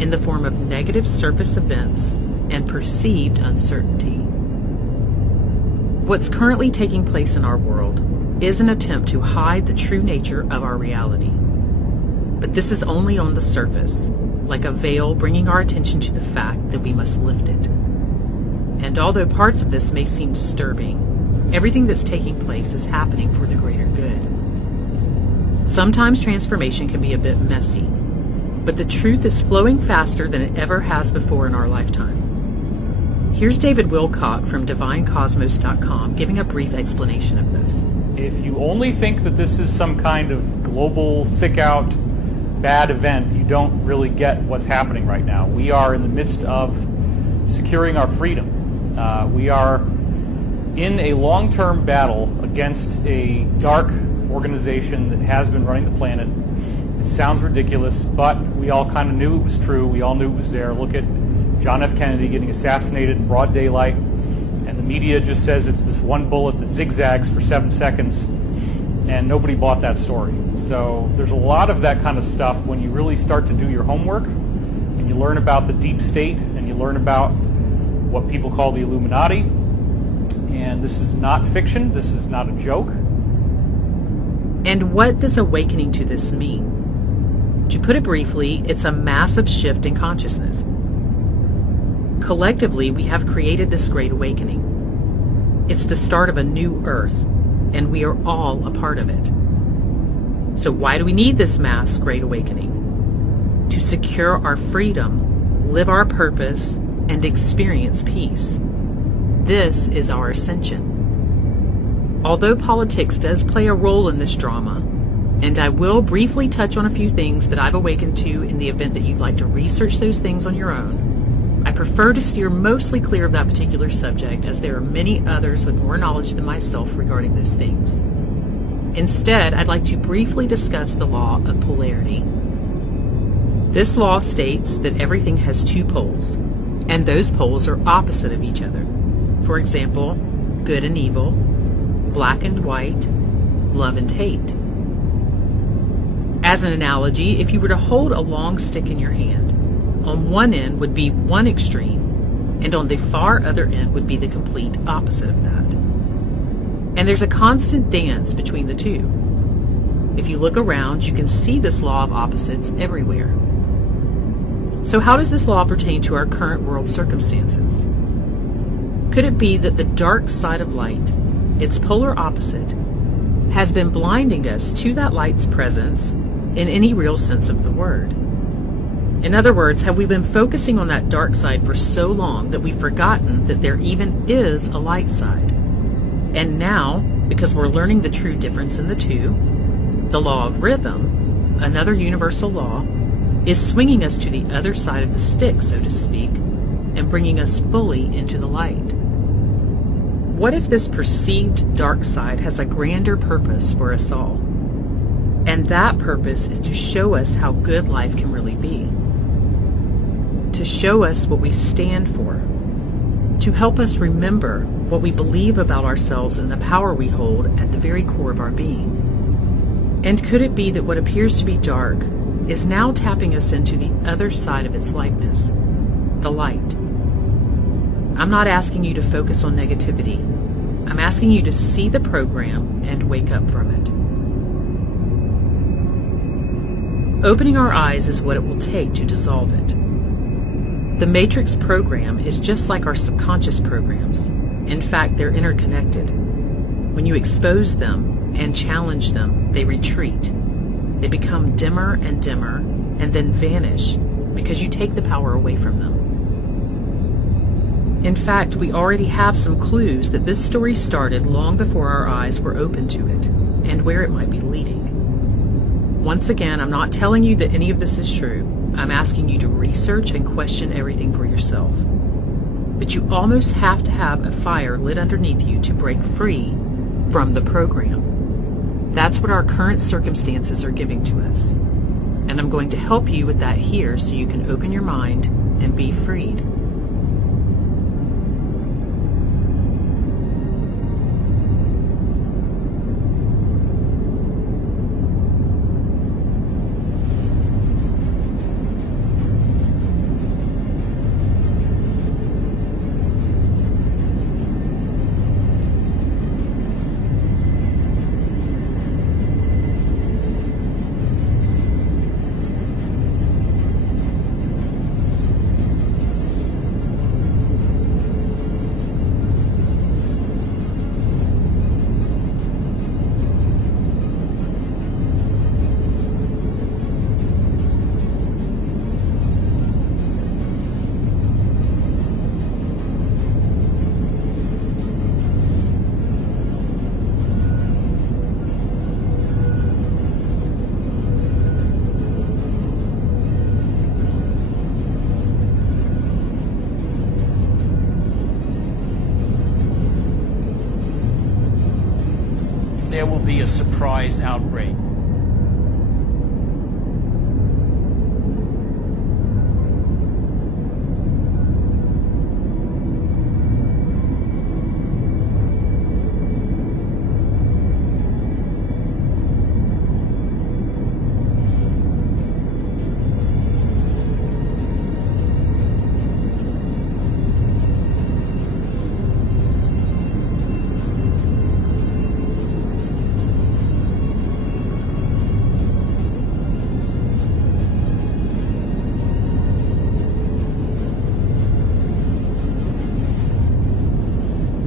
In the form of negative surface events and perceived uncertainty. What's currently taking place in our world is an attempt to hide the true nature of our reality. But this is only on the surface, like a veil bringing our attention to the fact that we must lift it. And although parts of this may seem disturbing, everything that's taking place is happening for the greater good. Sometimes transformation can be a bit messy, but the truth is flowing faster than it ever has before in our lifetime. Here's David Wilcock from DivineCosmos.com giving a brief explanation of this. If you only think that this is some kind of global sick out bad event, you don't really get what's happening right now. We are in the midst of securing our freedom. We are in a long-term battle against a dark organization that has been running the planet. It sounds ridiculous, but we all kind of knew it was true. We all knew it was there. Look at John F. Kennedy getting assassinated in broad daylight, and the media just says it's this one bullet that zigzags for 7 seconds, and nobody bought that story. So there's a lot of that kind of stuff when you really start to do your homework, and you learn about the deep state, and you learn about what people call the Illuminati. And this is not fiction. This is not a joke. And what does awakening to this mean? To put it briefly, it's a massive shift in consciousness. Collectively, we have created this great awakening. It's the start of a new earth, and we are all a part of it. So why do we need this mass great awakening? To secure our freedom, live our purpose, and experience peace. This is our ascension. Although politics does play a role in this drama, and I will briefly touch on a few things that I've awakened to in the event that you'd like to research those things on your own, I prefer to steer mostly clear of that particular subject as there are many others with more knowledge than myself regarding those things. Instead, I'd like to briefly discuss the law of polarity. This law states that everything has two poles, and those poles are opposite of each other. For example, good and evil, black and white, love and hate. As an analogy, if you were to hold a long stick in your hand, on one end would be one extreme, and on the far other end would be the complete opposite of that. And there's a constant dance between the two. If you look around, you can see this law of opposites everywhere. So how does this law pertain to our current world circumstances? Could it be that the dark side of light, its polar opposite, has been blinding us to that light's presence in any real sense of the word? In other words, have we been focusing on that dark side for so long that we've forgotten that there even is a light side? And now, because we're learning the true difference in the two. The law of rhythm, another universal law, is swinging us to the other side of the stick, so to speak, and bringing us fully into the light. What if this perceived dark side has a grander purpose for us all? And that purpose is to show us how good life can really be. To show us what we stand for. To help us remember what we believe about ourselves and the power we hold at the very core of our being. And could it be that what appears to be dark is now tapping us into the other side of its lightness, the light? I'm not asking you to focus on negativity. I'm asking you to see the program and wake up from it. Opening our eyes is what it will take to dissolve it. The Matrix program is just like our subconscious programs. In fact, they're interconnected. When you expose them and challenge them, they retreat. They become dimmer and dimmer and then vanish because you take the power away from them. In fact, we already have some clues that this story started long before our eyes were open to it and where it might be leading. Once again, I'm not telling you that any of this is true. I'm asking you to research and question everything for yourself. But you almost have to have a fire lit underneath you to break free from the program. That's what our current circumstances are giving to us. And I'm going to help you with that here so you can open your mind and be freed. There will be a surprise outbreak.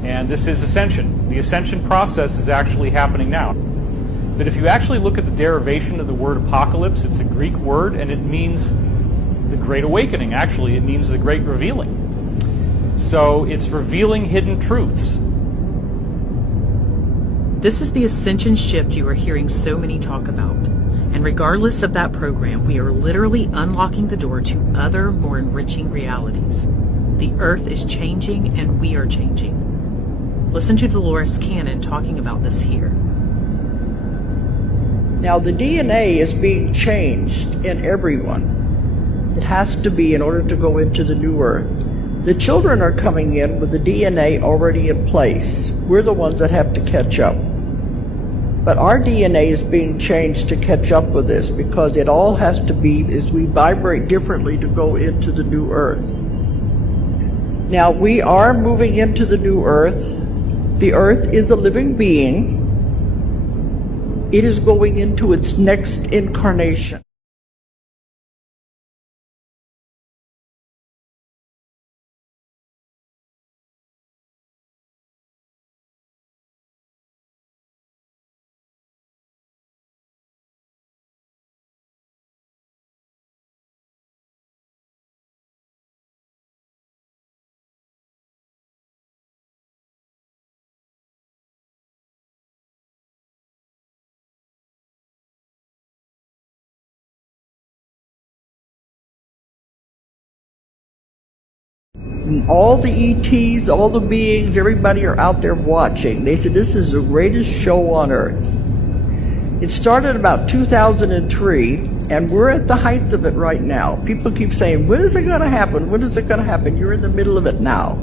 And this is ascension. The ascension process is actually happening now. But if you actually look at the derivation of the word apocalypse, it's a Greek word and it means the Great Awakening. Actually, it means the Great Revealing. So it's revealing hidden truths. This is the ascension shift you are hearing so many talk about. And regardless of that program, we are literally unlocking the door to other, more enriching realities. The earth is changing and we are changing. Listen to Dolores Cannon talking about this here. Now, the DNA is being changed in everyone. It has to be in order to go into the new earth. The children are coming in with the DNA already in place. We're the ones that have to catch up. But our DNA is being changed to catch up with this because it all has to be as we vibrate differently to go into the new earth. Now, we are moving into the new earth. The earth is a living being. It is going into its next incarnation. all the ETs, all the beings, everybody are out there watching. They said this is the greatest show on earth. It started about 2003, and we're at the height of it right now. People keep saying, when is it going to happen? When is it going to happen? You're in the middle of it now.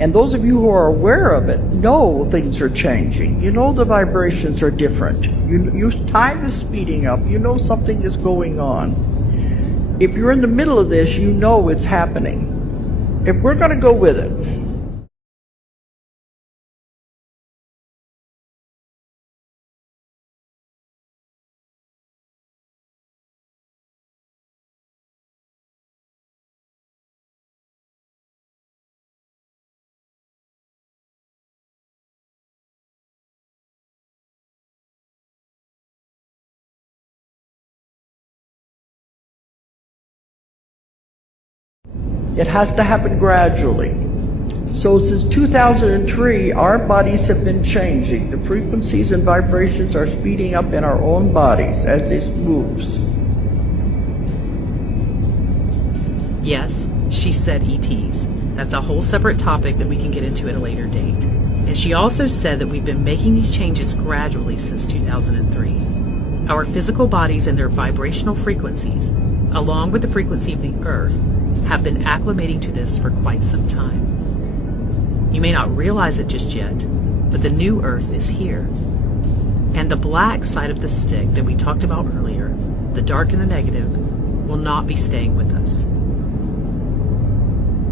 And those of you who are aware of it know things are changing. You know the vibrations are different. Time is speeding up. You know something is going on. If you're in the middle of this, you know it's happening. If we're going to go with it, it has to happen gradually. So since 2003, our bodies have been changing. The frequencies and vibrations are speeding up in our own bodies as this moves. Yes, she said ETs. That's a whole separate topic that we can get into at a later date. And she also said that we've been making these changes gradually since 2003. Our physical bodies and their vibrational frequencies, along with the frequency of the Earth, have been acclimating to this for quite some time. You may not realize it just yet, but the new Earth is here. And the black side of the stick that we talked about earlier, the dark and the negative, will not be staying with us.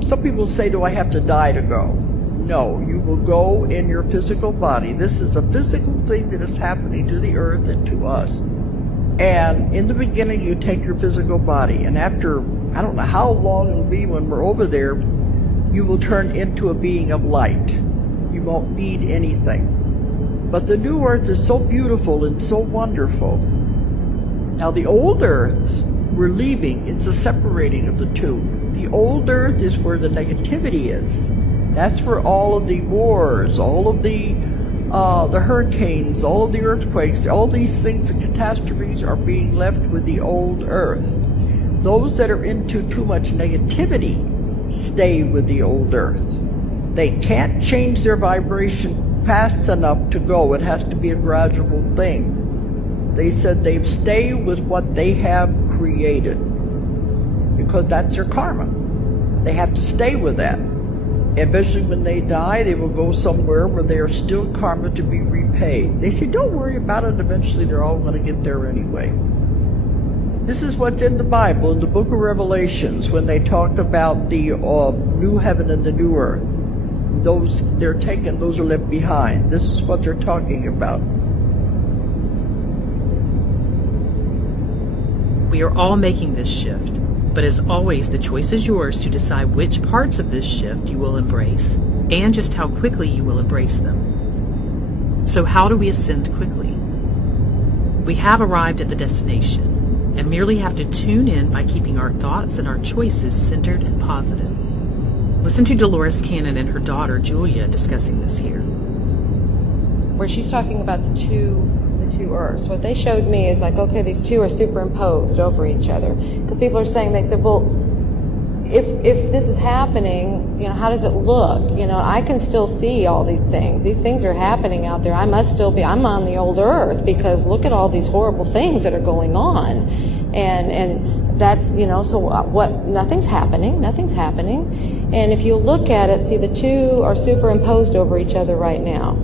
Some people say, do I have to die to go? No, you will go in your physical body. This is a physical thing that is happening to the Earth and to us. And in the beginning, you take your physical body, and after, I don't know how long it'll be when we're over there, you will turn into a being of light. You won't need anything. But the new Earth is so beautiful and so wonderful. Now, the old Earth, we're leaving. It's a separating of the two. The old Earth is where the negativity is. That's where all of the wars, all of the hurricanes, all of the earthquakes, all these things, the catastrophes are being left with the old Earth. Those that are into too much negativity stay with the old Earth. They can't change their vibration fast enough to go. It has to be a gradual thing. They said they stay with what they have created because that's their karma. They have to stay with that. Eventually, when they die, they will go somewhere where they are still karma to be repaid. They say, don't worry about it. Eventually, they're all going to get there anyway. This is what's in the Bible, in the book of Revelations, when they talk about the new heaven and the new earth. Those they're taken, those are left behind. This is what they're talking about. We are all making this shift. But as always, the choice is yours to decide which parts of this shift you will embrace and just how quickly you will embrace them. So how do we ascend quickly? We have arrived at the destination and merely have to tune in by keeping our thoughts and our choices centered and positive. Listen to Dolores Cannon and her daughter Julia discussing this here. Where she's talking about the two Earths. What they showed me is like, okay, these two are superimposed over each other. Because people are saying, they said, well, if this is happening, how does it look? I can still see all these things. These things are happening out there. I'm on the old Earth because look at all these horrible things that are going on. And that's, so what, nothing's happening. And if you look at it, see, the two are superimposed over each other right now.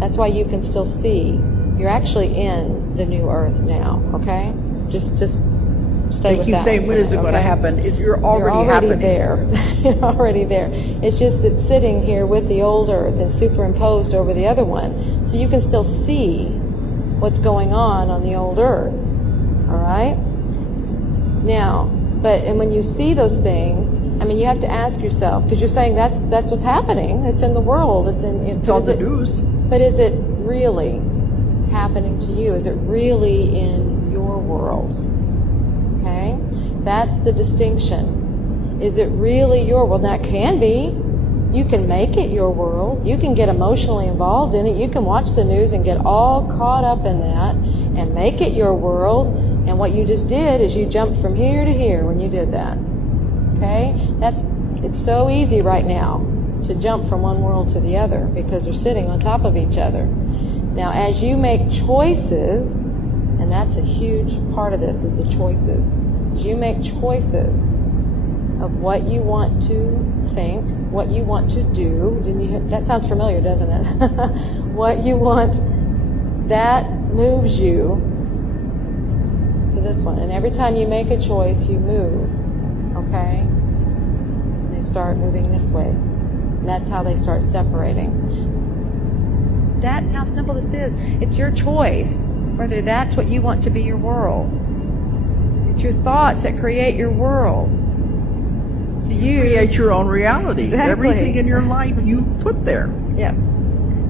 That's why you can still see. You're actually in the new Earth now, okay? Just stay with that. They keep saying, when is it going to happen? You're already happening. There. You're already there. It's just that sitting here with the old Earth and superimposed over the other one, so you can still see what's going on the old Earth, all right? Now, and when you see those things, you have to ask yourself, because you're saying that's what's happening. It's in the world. It's on the news. But is it really happening to you? Is it really in your world? Okay? That's the distinction. Is it really your world? Now, it can be. You can make it your world. You can get emotionally involved in it. You can watch the news and get all caught up in that and make it your world. And what you just did is you jumped from here to here when you did that. Okay? That's It's so easy right now to jump from one world to the other because they're sitting on top of each other. Now, as you make choices, and that's a huge part of this, is the choices. As you make choices of what you want to think, what you want to do, that sounds familiar, doesn't it? What you want, that moves you to this one. And every time you make a choice, you move, okay? They start moving this way. And that's how they start separating. That's how simple this is. It's your choice whether that's what you want to be your world. It's your thoughts that create your world. So you create your own reality. Exactly. Everything in your life you put there. Yes.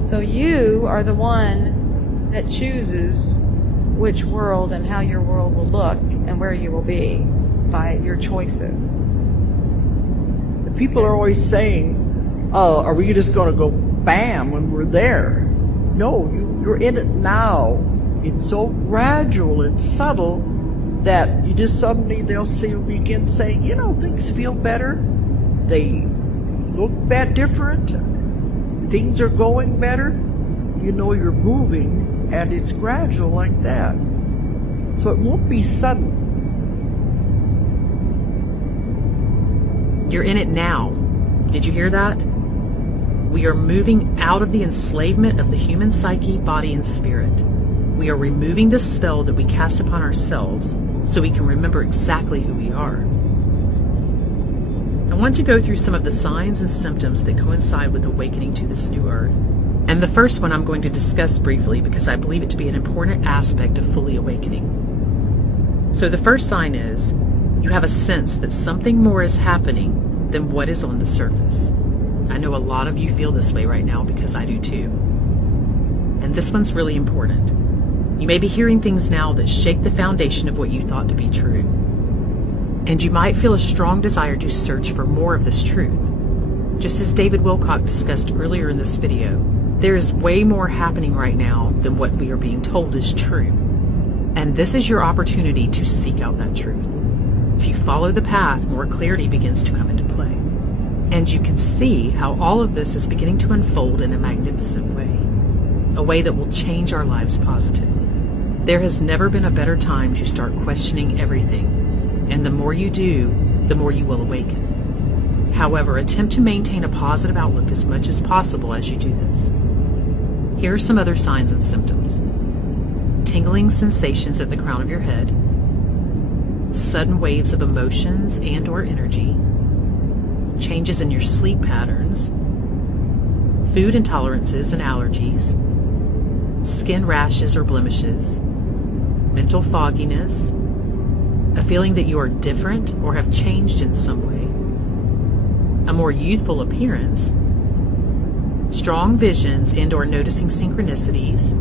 So you are the one that chooses which world and how your world will look and where you will be by your choices. The people are always saying, "Oh, are we just going to go bam when we're there?" No, you're in it now. It's so gradual and subtle that you just suddenly they'll begin saying, things feel better. They look different. Things are going better. You're moving, and it's gradual like that. So it won't be sudden. You're in it now. Did you hear that? We are moving out of the enslavement of the human psyche, body, and spirit. We are removing the spell that we cast upon ourselves so we can remember exactly who we are. I want to go through some of the signs and symptoms that coincide with awakening to this new earth. And the first one I'm going to discuss briefly because I believe it to be an important aspect of fully awakening. So the first sign is you have a sense that something more is happening than what is on the surface. I know a lot of you feel this way right now because I do too. And this one's really important. You may be hearing things now that shake the foundation of what you thought to be true. And you might feel a strong desire to search for more of this truth. Just as David Wilcock discussed earlier in this video, there is way more happening right now than what we are being told is true. And this is your opportunity to seek out that truth. If you follow the path, more clarity begins to come into play. And you can see how all of this is beginning to unfold in a magnificent way. A way that will change our lives positively. There has never been a better time to start questioning everything, and the more you do, the more you will awaken. However, attempt to maintain a positive outlook as much as possible as you do this. Here are some other signs and symptoms. Tingling sensations at the crown of your head, sudden waves of emotions and or energy, changes in your sleep patterns, food intolerances and allergies, skin rashes or blemishes, mental fogginess, a feeling that you are different or have changed in some way, a more youthful appearance, strong visions and or noticing synchronicities,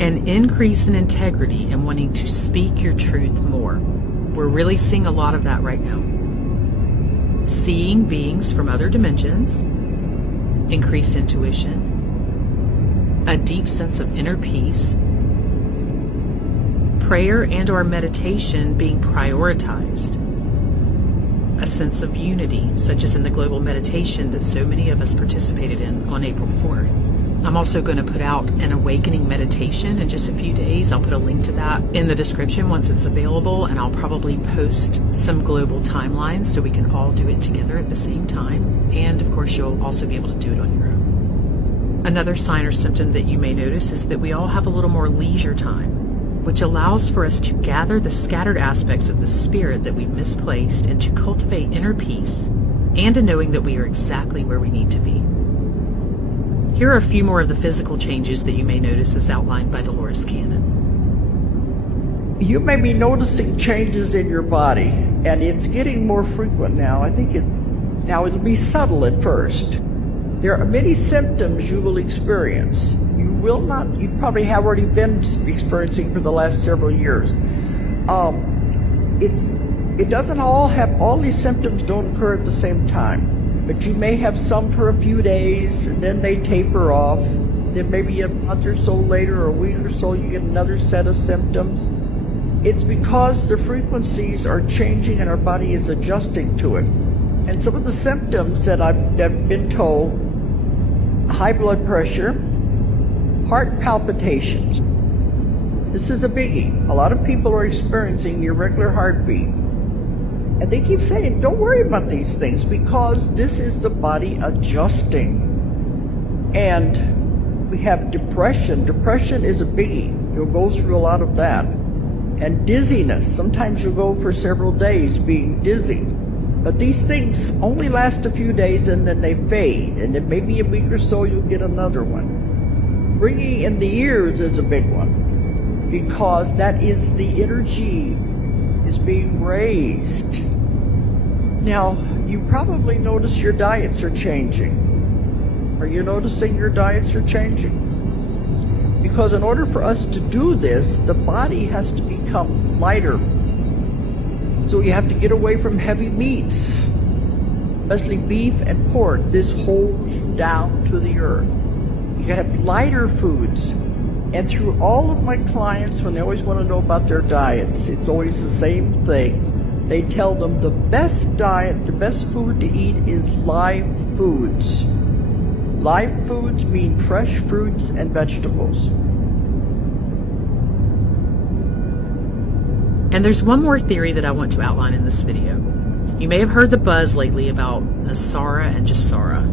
an increase in integrity and wanting to speak your truth more. We're really seeing a lot of that right now. Seeing beings from other dimensions, increased intuition, a deep sense of inner peace, prayer and or meditation being prioritized, a sense of unity, such as in the global meditation that so many of us participated in on April 4th. I'm also going to put out an awakening meditation in just a few days. I'll put a link to that in the description once it's available, and I'll probably post some global timelines so we can all do it together at the same time. And of course, you'll also be able to do it on your own. Another sign or symptom that you may notice is that we all have a little more leisure time, which allows for us to gather the scattered aspects of the spirit that we've misplaced and to cultivate inner peace and a knowing that we are exactly where we need to be. Here are a few more of the physical changes that you may notice as outlined by Dolores Cannon. You may be noticing changes in your body, and it's getting more frequent now. I think it'll be subtle at first. There are many symptoms you will experience. You probably have already been experiencing for the last several years. It doesn't all these symptoms don't occur at the same time. But you may have some for a few days, and then they taper off. Then maybe a month or so later, or a week or so, you get another set of symptoms. It's because the frequencies are changing and our body is adjusting to it. And some of the symptoms that I've been told: high blood pressure, heart palpitations. This is a biggie. A lot of people are experiencing irregular heartbeat. And they keep saying, don't worry about these things, because this is the body adjusting. And we have depression. Depression is a biggie. You'll go through a lot of that. And dizziness. Sometimes you'll go for several days being dizzy. But these things only last a few days and then they fade. And then maybe a week or so you'll get another one. Bringing in the ears is a big one, because that is the energy is being raised. Now, you probably notice your diets are changing. Are you noticing your diets are changing? Because in order for us to do this, the body has to become lighter. So you have to get away from heavy meats, especially beef and pork. This holds you down to the earth. You gotta have lighter foods. And through all of my clients, when they always want to know about their diets, it's always the same thing. They tell them the best diet, the best food to eat is live foods. Live foods mean fresh fruits and vegetables. And there's one more theory that I want to outline in this video. You may have heard the buzz lately about NESARA and GESARA.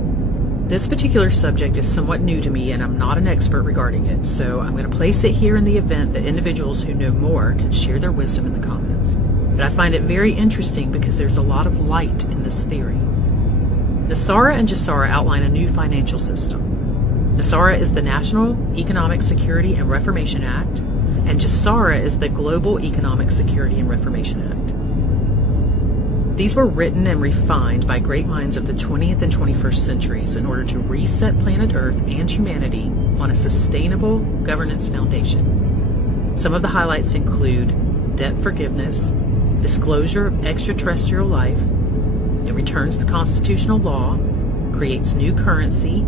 This particular subject is somewhat new to me, and I'm not an expert regarding it, so I'm going to place it here in the event that individuals who know more can share their wisdom in the comments. But I find it very interesting because there's a lot of light in this theory. NESARA and GESARA outline a new financial system. NESARA is the National Economic Security and Reformation Act, and GESARA is the Global Economic Security and Reformation Act. These were written and refined by great minds of the 20th and 21st centuries in order to reset planet Earth and humanity on a sustainable governance foundation. Some of the highlights include debt forgiveness, disclosure of extraterrestrial life, it returns to constitutional law, creates new currency,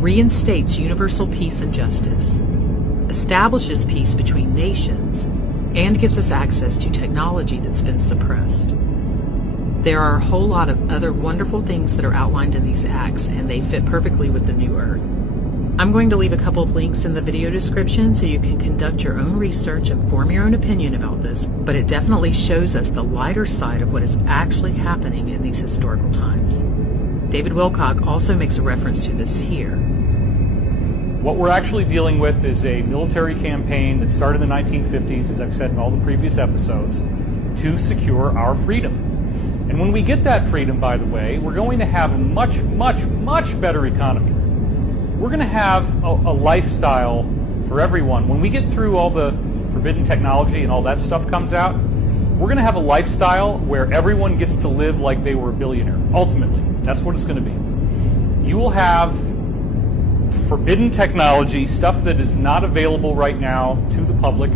reinstates universal peace and justice, establishes peace between nations, and gives us access to technology that's been suppressed. There are a whole lot of other wonderful things that are outlined in these acts, and they fit perfectly with the New Earth. I'm going to leave a couple of links in the video description so you can conduct your own research and form your own opinion about this, but it definitely shows us the lighter side of what is actually happening in these historical times. David Wilcock also makes a reference to this here. What we're actually dealing with is a military campaign that started in the 1950s, as I've said in all the previous episodes, to secure our freedom. And when we get that freedom, by the way, we're going to have a much, much, much better economy. We're going to have a lifestyle for everyone. When we get through all the forbidden technology and all that stuff comes out, we're going to have a lifestyle where everyone gets to live like they were a billionaire. Ultimately, that's what it's going to be. You will have forbidden technology, stuff that is not available right now to the public,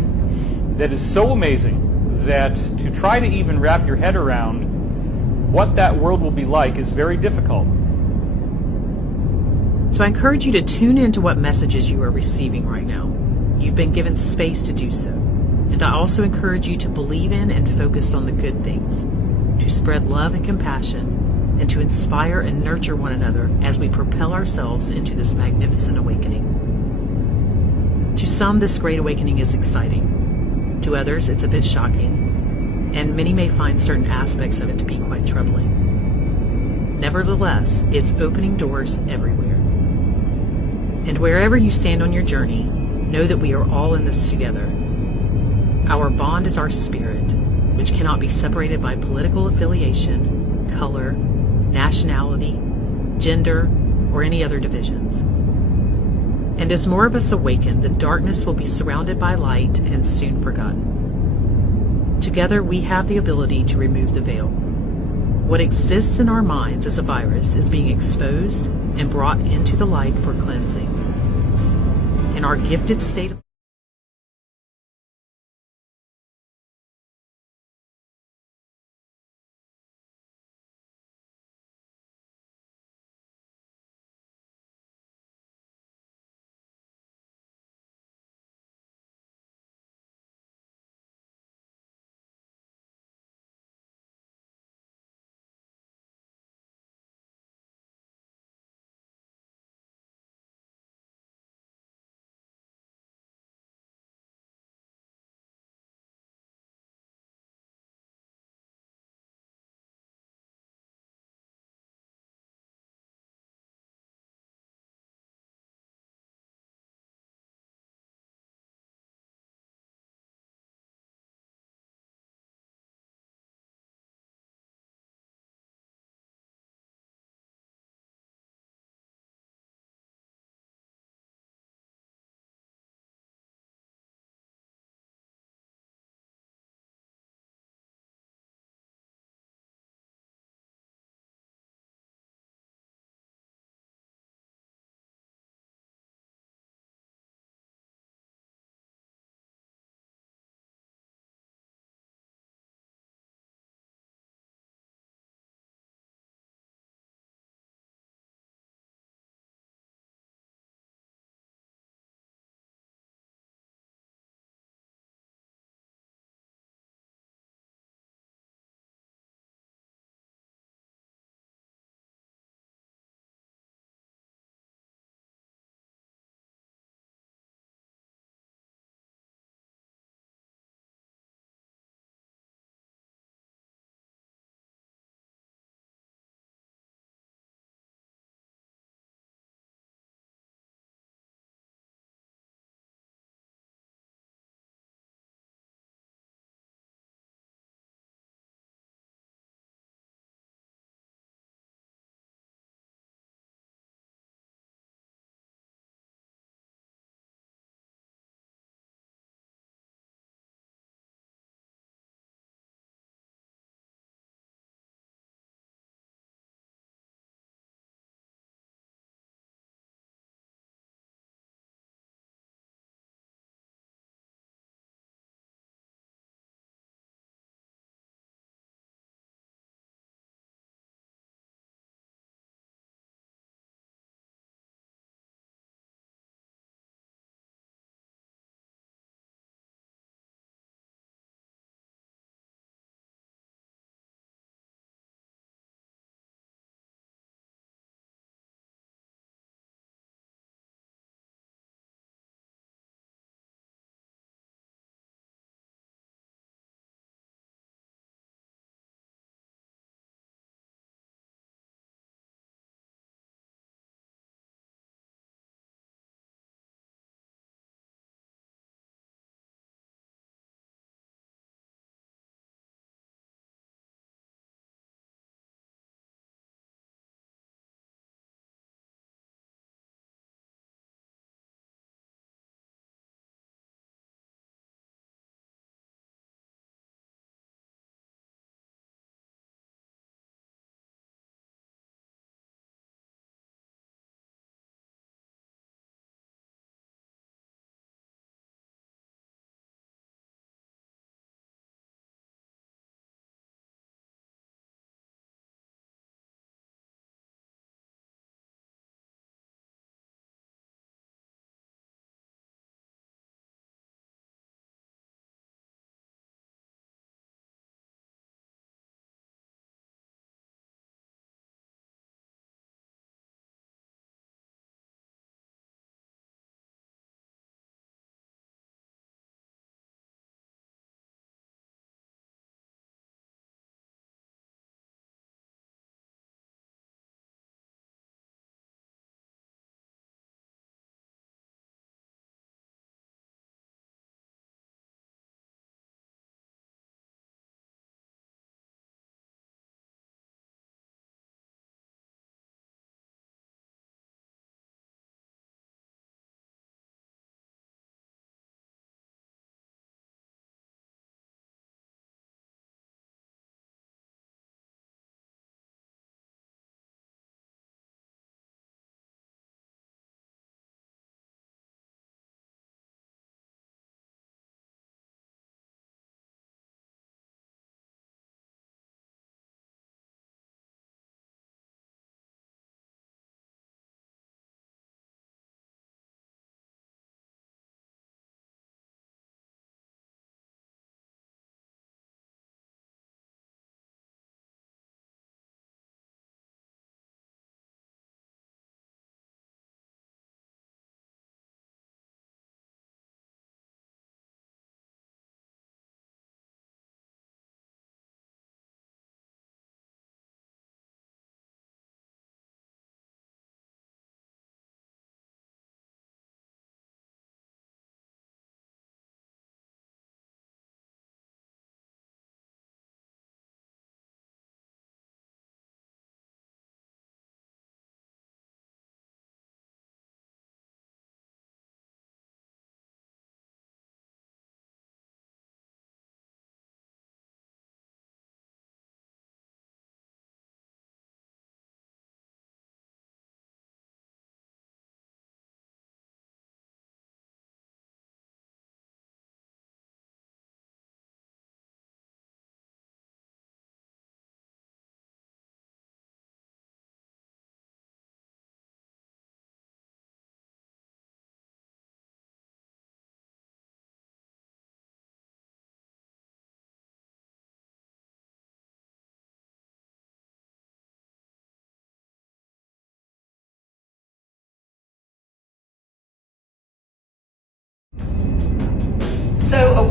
that is so amazing that to try to even wrap your head around what that world will be like is very difficult. So I encourage you to tune into what messages you are receiving right now. You've been given space to do so. And I also encourage you to believe in and focus on the good things, to spread love and compassion, and to inspire and nurture one another as we propel ourselves into this magnificent awakening. To some, this great awakening is exciting. To others, it's a bit shocking, and many may find certain aspects of it to be quite troubling. Nevertheless, it's opening doors everywhere. And wherever you stand on your journey, know that we are all in this together. Our bond is our spirit, which cannot be separated by political affiliation, color, nationality, gender, or any other divisions. And as more of us awaken, the darkness will be surrounded by light and soon forgotten. Together, we have the ability to remove the veil. What exists in our minds as a virus is being exposed and brought into the light for cleansing. In our gifted state of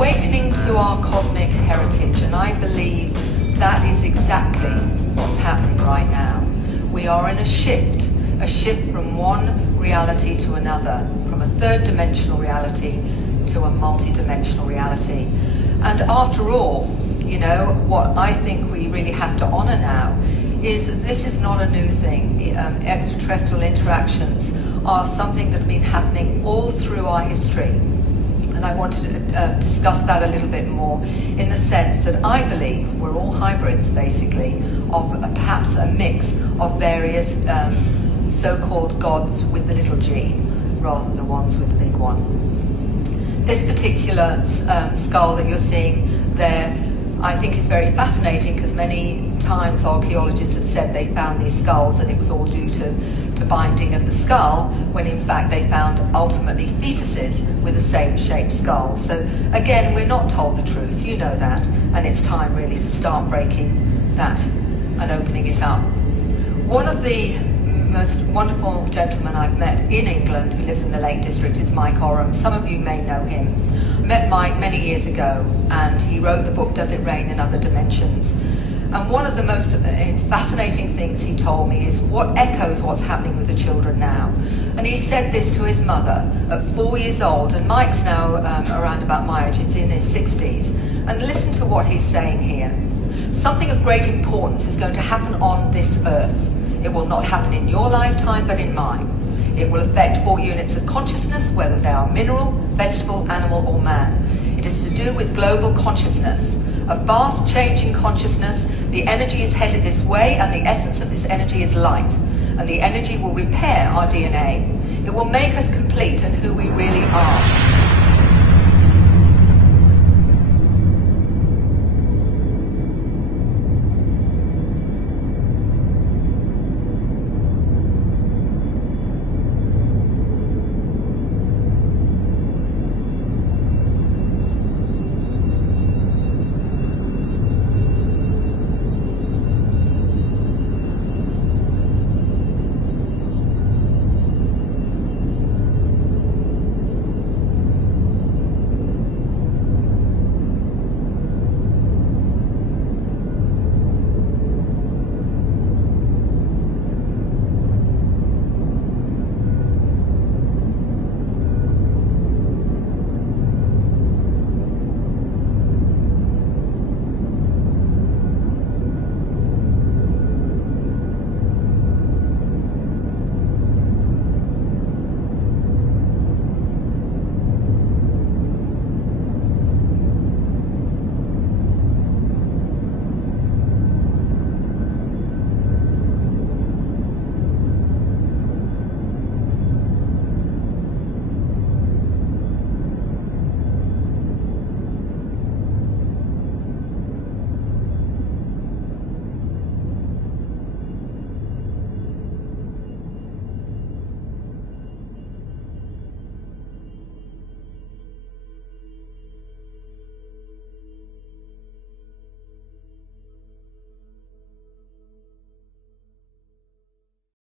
awakening to our cosmic heritage, and I believe that is exactly what's happening right now. We are in a shift from one reality to another, from a third-dimensional reality to a multi-dimensional reality. And after all, you know, what I think we really have to honor now is that this is not a new thing. The extraterrestrial interactions are something that have been happening all through our history. And I wanted to discuss that a little bit more in the sense that I believe we're all hybrids, basically, of perhaps a mix of various so-called gods with the little g, rather than the ones with the big one. This particular skull that you're seeing there, I think is very fascinating, because many times archaeologists have said they found these skulls and it was all due to binding of the skull, when in fact they found ultimately fetuses with the same shaped skull. So again, we're not told the truth, you know that, and it's time really to start breaking that and opening it up. One of the most wonderful gentlemen I've met in England who lives in the Lake District is Mike Oram. Some of you may know him. I met Mike many years ago, and he wrote the book Does It Rain in Other Dimensions? And one of the most fascinating things he told me is what echoes what's happening with the children now. And he said this to his mother at 4 years old, and Mike's now around about my age, he's in his 60s. And listen to what he's saying here. Something of great importance is going to happen on this earth. It will not happen in your lifetime, but in mine. It will affect all units of consciousness, whether they are mineral, vegetable, animal, or man. It is to do with global consciousness. A vast change in consciousness. The energy is headed this way, and the essence of this energy is light. And the energy will repair our DNA. It will make us complete in who we really are.